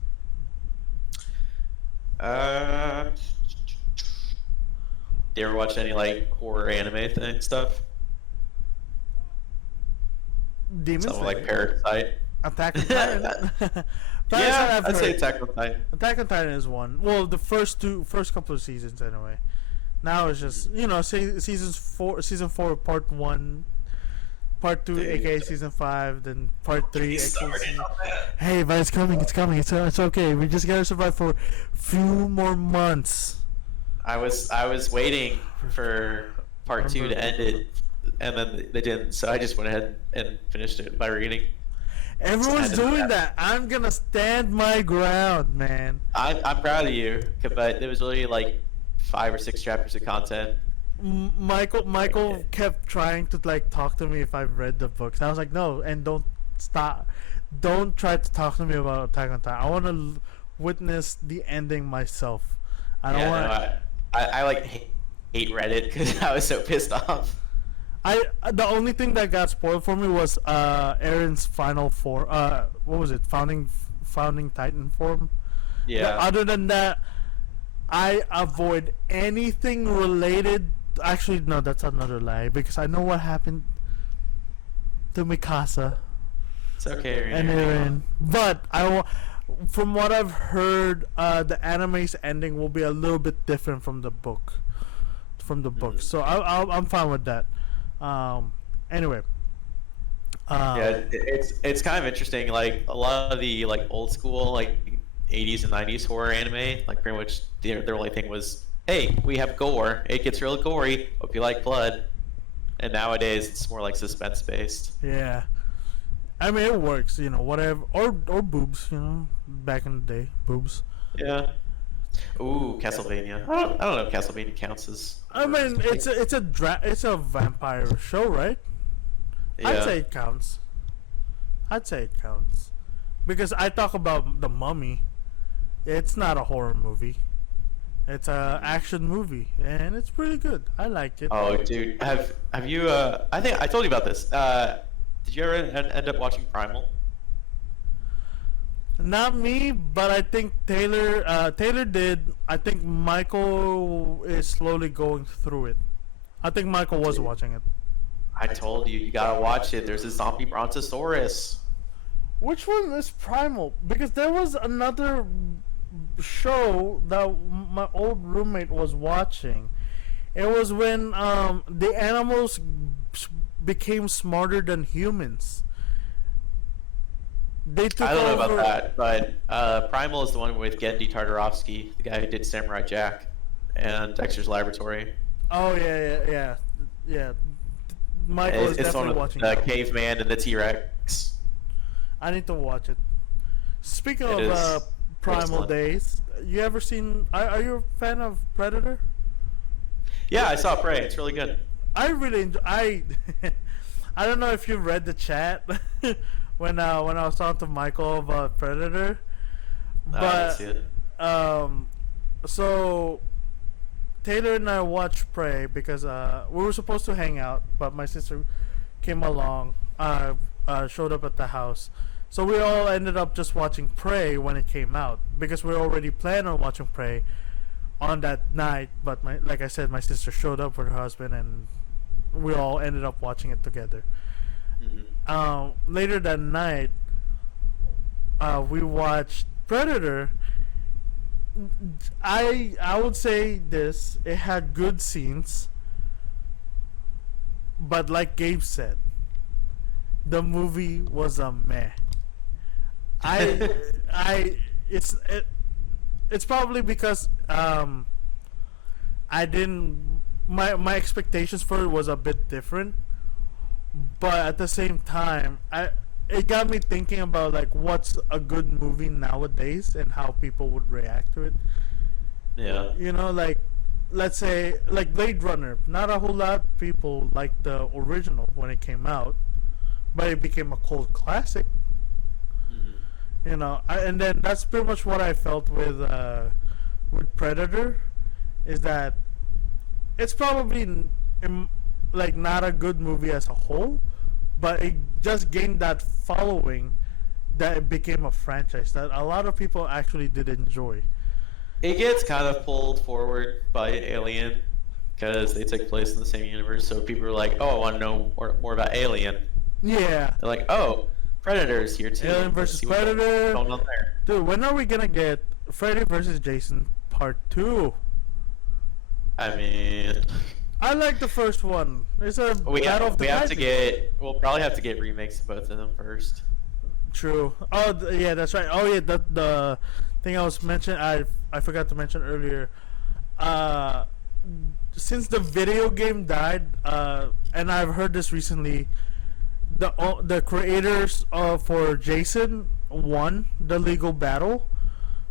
Do you ever watch any like horror anime thing stuff? Demon Something like Slayer. Parasite. Attack on Titan. Parasite, Yeah, I've I'd say heard. Attack on Titan. Attack on Titan is one. Well, the first couple of seasons anyway. Now it's just season 4, part 1, part 2, Dude. aka season 5, then part 3. He started on that. Hey, but it's coming. It's coming. It's okay. We just gotta survive for few more months. I was waiting for part 2 to end it, and then they didn't. So I just went ahead and finished it by reading. Everyone's Stand in doing that. that. I'm gonna stand my ground, man. I'm proud of you, but it was really like 5 or 6 chapters of content. Michael kept trying to like talk to me if I've read the books. I was like, no, and don't stop. Don't try to talk to me about Attack on Titan. I want to witness the ending myself. I don't Yeah, want. no, I like hate Reddit because I was so pissed off. The only thing that got spoiled for me was Aaron's final form. What was it? Founding Titan form. Yeah. But other than that, I avoid anything related. Actually, no, that's another lie because I know what happened to Mikasa It's okay. and Eren. But from what I've heard, the anime's ending will be a little bit different from the book. So I'm fine with that. Anyway. Yeah, it's kind of interesting. Like a lot of the like old school like 80s and 90s horror anime, like pretty much their only thing was, hey, we have gore. It gets real gory. Hope you like blood. And nowadays it's more like suspense based. Yeah. I mean, it works, whatever. Or boobs, back in the day, boobs. Yeah. Ooh, Castlevania. I don't know if Castlevania counts as. I mean, it's a vampire show, right? Yeah. I'd say it counts. Because I talk about The Mummy. It's not a horror movie. It's a action movie, and it's pretty good. I liked it. Oh, dude, have you? I think I told you about this. Did you ever end up watching Primal? Not me, but I think Taylor did. I think Michael is slowly going through it. I think Michael was watching it. I told you, you gotta watch it. There's a zombie brontosaurus. Which one is Primal? Because there was another show that my old roommate was watching. It was when the animals became smarter than humans. They took I don't know over. about that, but Primal is the one with Gendy Tartarovsky, the guy who did Samurai Jack and Dexter's Laboratory. Oh yeah. Michael is It's one definitely with watching the that. caveman and the T-Rex. I need to watch it. Speaking It of is Primal excellent. Days, you ever seen? Are you a fan of Predator? Yeah, I saw Prey. It's really good. I really enjoy. I don't know if you read the chat when I was talking to Michael about Predator, I didn't but see it. so Taylor and I watched Prey because we were supposed to hang out, but my sister came along, showed up at the house. So we all ended up just watching Prey when it came out because we already planned on watching Prey on that night. But like I said, my sister showed up with her husband, and we all ended up watching it together. Later that night, we watched Predator. I would say this: it had good scenes, but like Gabe said, the movie was a meh. I I it's probably because I didn't my expectations for it was a bit different, but at the same time it got me thinking about like what's a good movie nowadays and how people would react to it. Yeah. You know, like let's say like Blade Runner, not a whole lot of people liked the original when it came out, but it became a cult classic. You know, and then that's pretty much what I felt with Predator, is that it's probably like not a good movie as a whole, but it just gained that following that it became a franchise that a lot of people actually did enjoy. It gets kind of pulled forward by Alien because they take place in the same universe. So people are like, "Oh, I want to know more about Alien." Yeah, They're like, "Oh, Predator's here too. Alien Let's versus see what's Predator. going on there." Dude, when are we gonna get Freddy versus Jason Part 2? I mean, I like the first one. It's a battle of the we have to Titans. we'll probably have to get remakes of both of them first. True. Oh, yeah, that's right. Oh, yeah, the thing I was mentioning, I forgot to mention earlier. Uh, since the video game died, and I've heard this recently, the creators for Jason won the legal battle,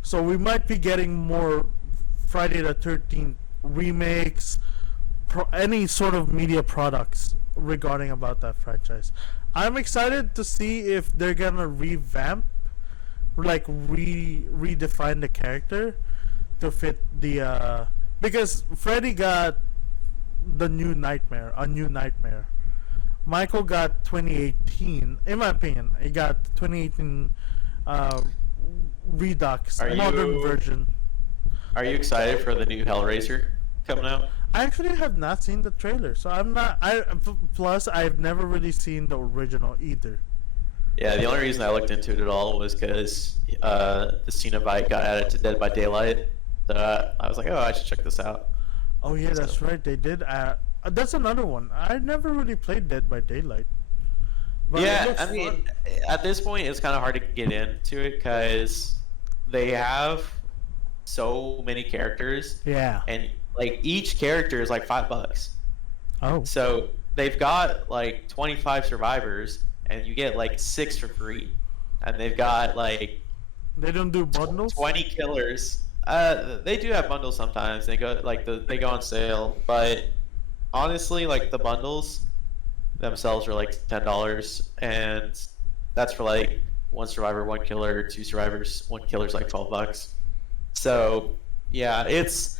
so we might be getting more Friday the 13th remakes, any sort of media products regarding about that franchise. I'm excited to see if they're gonna revamp, like redefine the character to fit the because Freddy got the new nightmare, a new nightmare. Michael got 2018. In my opinion, he got 2018 uh, Redux Are modern you- version. Are you excited for the new Hellraiser coming out? I actually have not seen the trailer, so I'm not. Plus I've never really seen the original either. Yeah, the only reason I looked into it at all was because the Cenobite got added to Dead by Daylight. So I was like, oh, I should check this out. Oh yeah, that's So- right. They did. That's another one. I never really played Dead by Daylight. But it Yeah, looks I mean, fun. at this point, it's kind of hard to get into it because they have so many characters, Yeah. and like each character is like $5. Oh. So they've got like 25 survivors, and you get like 6 for free, and they've got like They don't do bundles. 20 killers. They do have bundles sometimes. They go like they go on sale, but honestly, like the bundles themselves are like $10, and that's for like 1 survivor, 1 killer, 2 survivors, 1 killer's like $12. So yeah, it's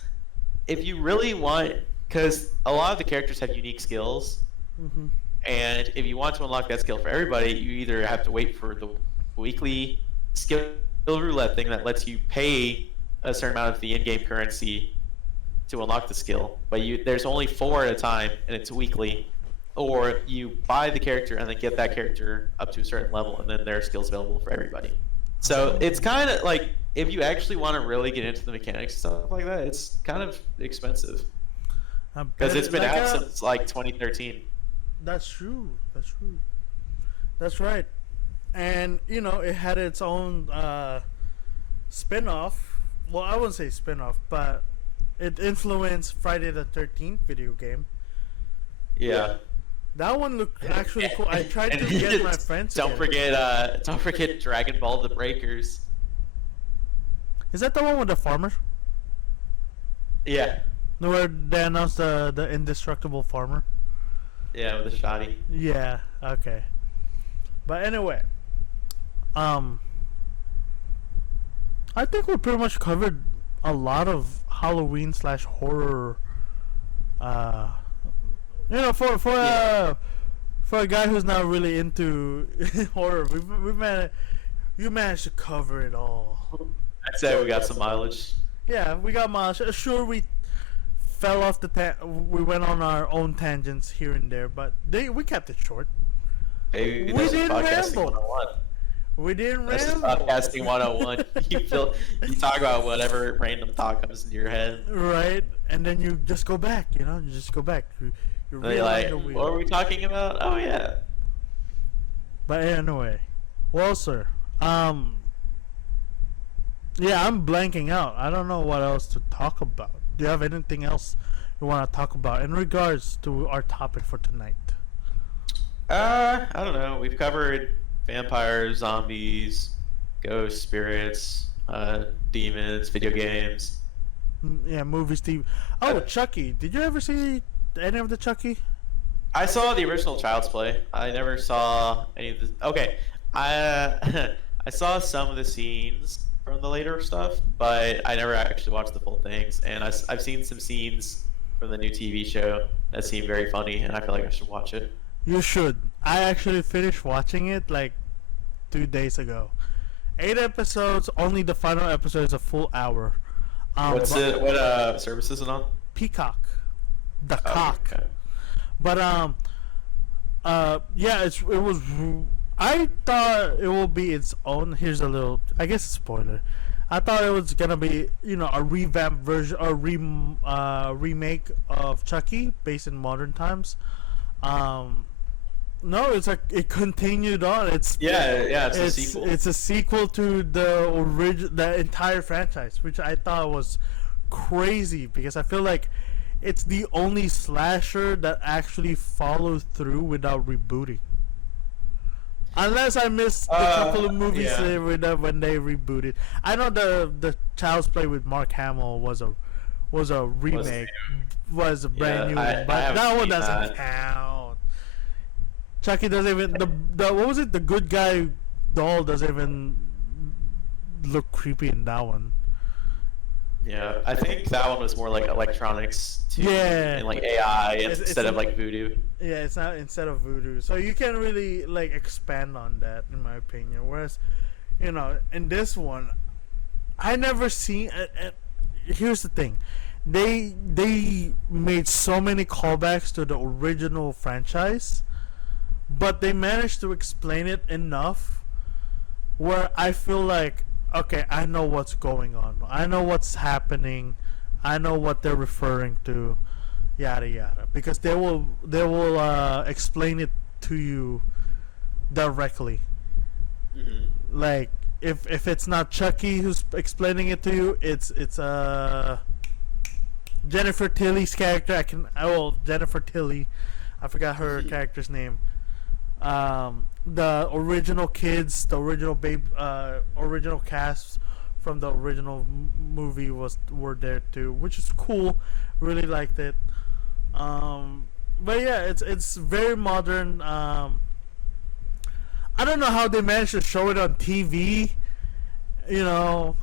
if you really want, because a lot of the characters have unique skills, Mm-hmm. and if you want to unlock that skill for everybody, you either have to wait for the weekly skill roulette thing that lets you pay a certain amount of the in-game currency to unlock the skill, but there's only 4 at a time, and it's weekly. Or you buy the character and then get that character up to a certain level, and then their skills available for everybody. So it's kind of like if you actually want to really get into the mechanics and stuff like that, it's kind of expensive because it's been like out since like 2013. That's true. That's true. That's right. And you know, it had its own spin-off. Well, I wouldn't say spin-off, but it influenced Friday the 13th video game. Yeah. That one looked actually cool. I tried to get my friends. Don't forget Dragon Ball the Breakers. Is that the one with the farmer? Yeah. No, where they announced the indestructible farmer. Yeah, with the shoddy. Yeah. Okay. But anyway, I think we pretty much covered a lot of Halloween / horror. You know, for a guy who's not really into horror, you managed to cover it all. I'd say we got some mileage. Yeah, we got miles. Sure, we fell off we went on our own tangents here and there, but we kept it short. Hey, We didn't podcasting ramble. 101. We didn't This is ramble. podcasting 101. You talk about whatever random thought comes into your head. Right, and then you just go back. You know, you just go back. You And you're like, the wheel. what were we talking about? Oh yeah. But anyway, well, sir, yeah, I'm blanking out. I don't know what else to talk about. Do you have anything else you want to talk about in regards to our topic for tonight? I don't know. We've covered vampires, zombies, ghosts, spirits, demons, video games. Yeah, movies, TV. Oh, Chucky. Did you ever see any of the Chucky? I saw the original Child's Play. I never saw any of the. Okay, I I saw some of the scenes from the later stuff, but I never actually watched the full things. And I've seen some scenes from the new TV show that seem very funny, and I feel like I should watch it. You should. I actually finished watching it like 2 days ago. 8 episodes. Only the final episode is a full hour. What service is it on? Peacock. The Oh, cock. okay. But yeah, it was. I thought it will be its own. Here's a little, I guess, a spoiler. I thought it was gonna be, you know, a revamped version, a remake of Chucky based in modern times. No, it's like it continued on. It's It's a sequel. It's a sequel to the entire franchise, which I thought was crazy because I feel like it's the only slasher that actually followed through without rebooting. Unless I missed a couple of movies yeah. when they rebooted. I know the Child's Play with Mark Hamill was a remake, was a brand new, I but haven't that one seen doesn't that. count. Chucky doesn't even the what was it? The good guy doll doesn't even look creepy in that one. Yeah, I think that one was more like electronics too, Yeah. and like AI It's instead of like voodoo. Yeah, it's not instead of voodoo, so you can't really like expand on that, in my opinion. Whereas, you know, in this one, I never seen. Here's the thing, they made so many callbacks to the original franchise, but they managed to explain it enough where I feel like, okay, I know what's going on. I know what's happening. I know what they're referring to. Yada yada. Because they will explain it to you directly. Mm-hmm. Like if it's not Chucky who's explaining it to you, it's Jennifer Tilly's character. Jennifer Tilly. I forgot her character's name. The original kids, the original original cast from the original movie were there too, which is cool. Really liked it. But yeah, it's very modern. I don't know how they managed to show it on TV. You know,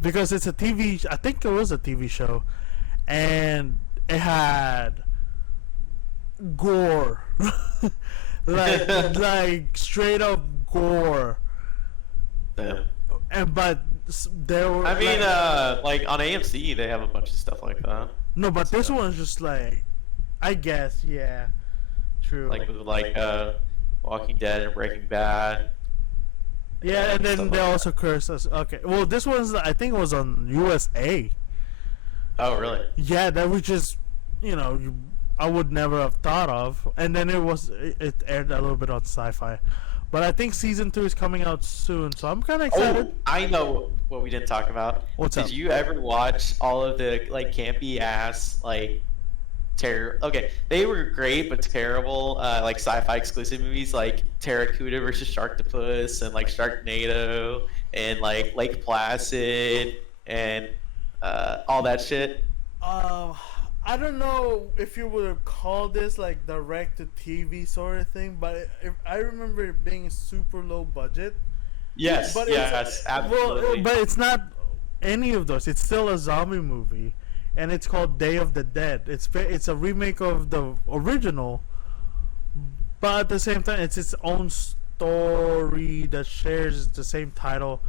because it's a TV. I think it was a TV show, and it had gore. like straight up gore. Yeah. But there were. I mean, like on AMC, they have a bunch of stuff like that. No, but this one's just like, I guess, yeah, true. Like with Walking Dead and Breaking Bad. Yeah, and then stuff they like also that. curse us. Okay, well, this one's I think it was on USA. Oh, really? Yeah, that was just I would never have thought of. And then it aired a little bit on Sci-Fi, but I think season 2 is coming out soon, so I'm kind of excited. Oh, I know what we didn't talk about. What's Did up? you ever watch all of the like campy ass like terror? Okay, they were great but terrible like sci-fi exclusive movies like Terracuda versus Sharktopus and like Sharknado and like Lake Placid and all that shit. Um, I don't know if you would call this like direct to TV sort of thing, but I remember it being super low budget. Yes, But yes, absolutely. but it's not any of those. It's still a zombie movie, and it's called Day of the Dead. It's a remake of the original, but at the same time, it's its own story that shares the same title.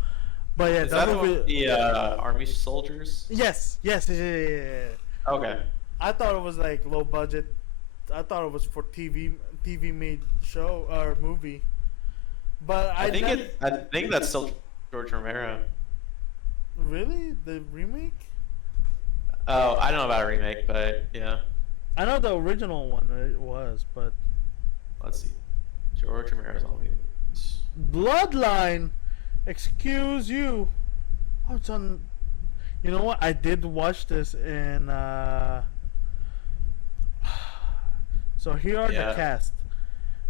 But yeah, Is that that the one with movie. the army soldiers? Yes, yeah. Okay. I thought it was like low budget. I thought it was for TV made show or movie. But I think that's still George Romero. really the remake. Oh, I don't know about a remake, but yeah. I know the original one it was, but Let's see. George Romero's all movies. Bloodline. Excuse you. Oh, it's on. You know what? I did watch this in. So here are Yeah. the cast.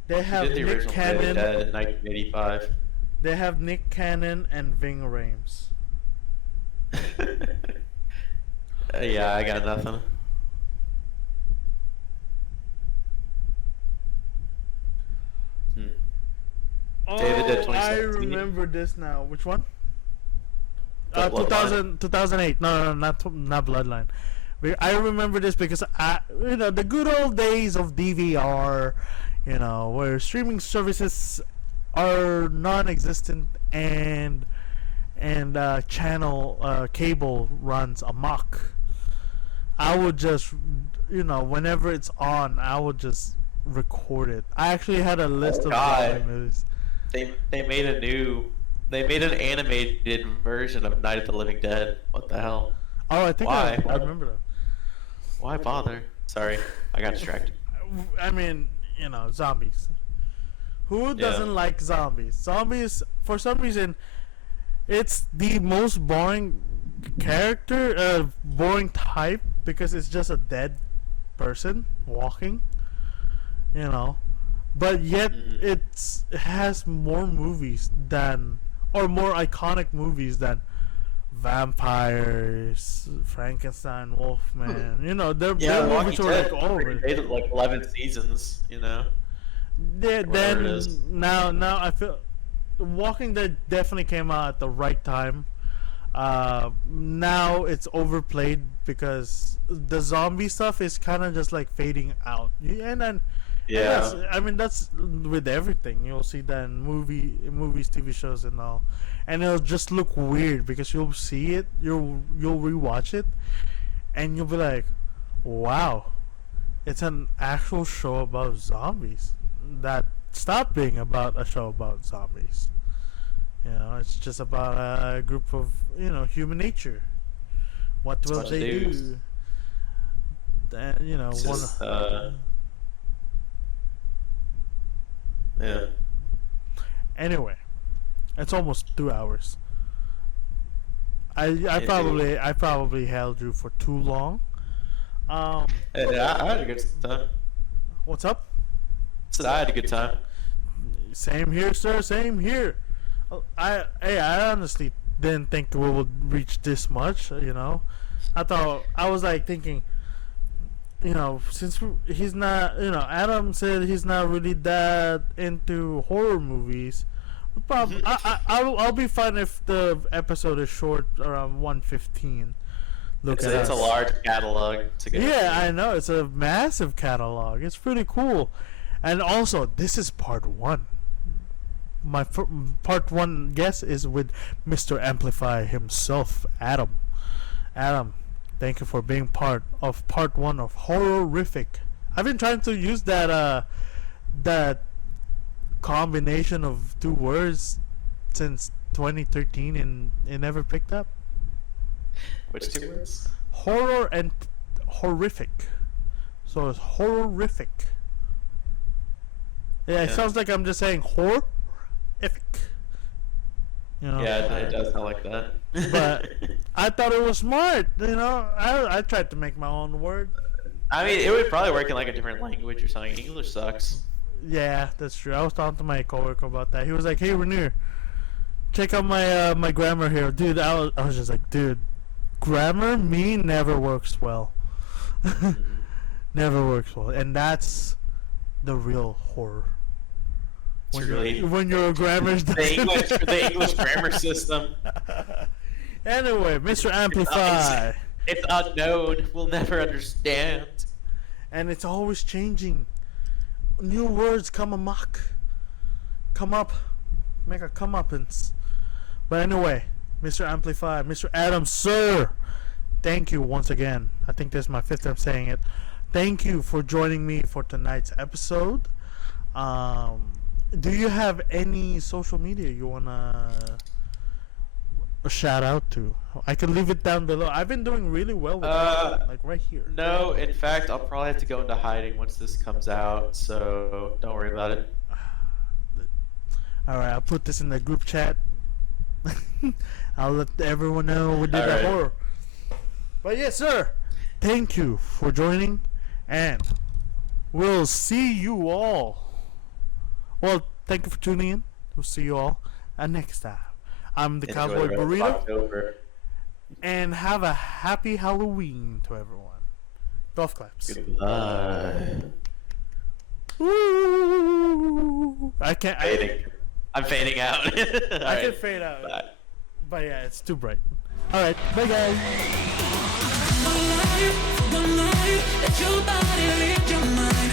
They He have did the Nick original Day of the Cannon. Dead in 1985. They have Nick Cannon and Ving Rhames. Yeah, I got nothing. Hmm. Oh, David Dead I 2017. remember this now. Which one? The Bloodline. 2008. No, not Bloodline. I remember this because the good old days of DVR, where streaming services are non-existent and channel cable runs amok. I would just, whenever it's on, I would just record it. I actually had a list Oh of God. zombie movies. They made an animated version of Night of the Living Dead. What the hell? Oh, I think Why? I remember that. Why bother? Sorry, I got distracted. I mean, zombies. Who doesn't like zombies? Zombies, for some reason, it's the most boring boring type because it's just a dead person walking, But yet, Mhm. it has more movies or more iconic movies than vampires, Frankenstein, Wolfman. Their Yeah, movies Walking were Dead like all over. made it like 11 seasons. Whatever it Then is. now I feel The Walking Dead definitely came out at the right time. Now it's overplayed because the zombie stuff is kind of just like fading out. And then Yeah. that's with everything. You'll see that in movies, TV shows, and all, and it'll just look weird because you'll see it, you'll rewatch it, and you'll be like, "Wow, it's an actual show about zombies that stopped being about a show about zombies." It's just about a group of human nature. What It's a will bunch of they dudes. do? Then It's one. just, yeah. Anyway, it's almost 2 hours. I It- I probably held you for too long. Um, I had a good time. what's up? Said I had a good time. Same here, sir. Same here. I honestly didn't think we would reach this much. I was like thinking, since he's not, Adam said he's not really that into horror movies. Probably, I'll be fine if the episode is short, around 1:15. Look at It's a us. large catalog to get. Yeah, I know, it's a massive catalog. It's pretty cool, and also this is part one. My part one guess is with Mr. Amplify himself, Adam. Adam, thank you for being part of part one of Horrorific. I've been trying to use that combination of two words since 2013 and it never picked up. Which two words? Horror and horrific. So it's horrific. Yeah, it sounds like I'm just saying horrific. You know, Yeah, it does sound like that. but I thought it was smart. You know, I tried to make my own word. I mean, it would probably work in like a different language or something. English sucks. Yeah, that's true. I was talking to my coworker about that. He was like, "Hey, Rainier, check out my my grammar here, dude." I was just like, "Dude, grammar me never works well. Never works well, and that's the real horror." When you're a grammar the English grammar system. Anyway, Mr. Amplify. It's unknown. We'll never understand. And it's always changing. New words come amok. Come up. Make a comeuppance. But anyway, Mr. Amplify, Mr. Adam, sir. Thank you once again. I think this is my 5th time saying it. Thank you for joining me for tonight's episode. Do you have any social media you wanna shout out to? I can leave it down below. I've been doing really well with that, like right here. No, in fact, I'll probably have to go into hiding once this comes out, so don't worry about it. All right, I'll put this in the group chat. I'll let everyone know we did that horror. But yes, sir. Thank you for joining, and we'll see you all. Well, thank you for tuning in. We'll see you all next time. I'm the Cowboy Burrito. And have a happy Halloween to everyone. Golf claps. Goodbye. Woo! I can't. I'm fading out. I can fade out. Bye. But yeah, it's too bright. Alright, bye guys. Let your body lead your mind.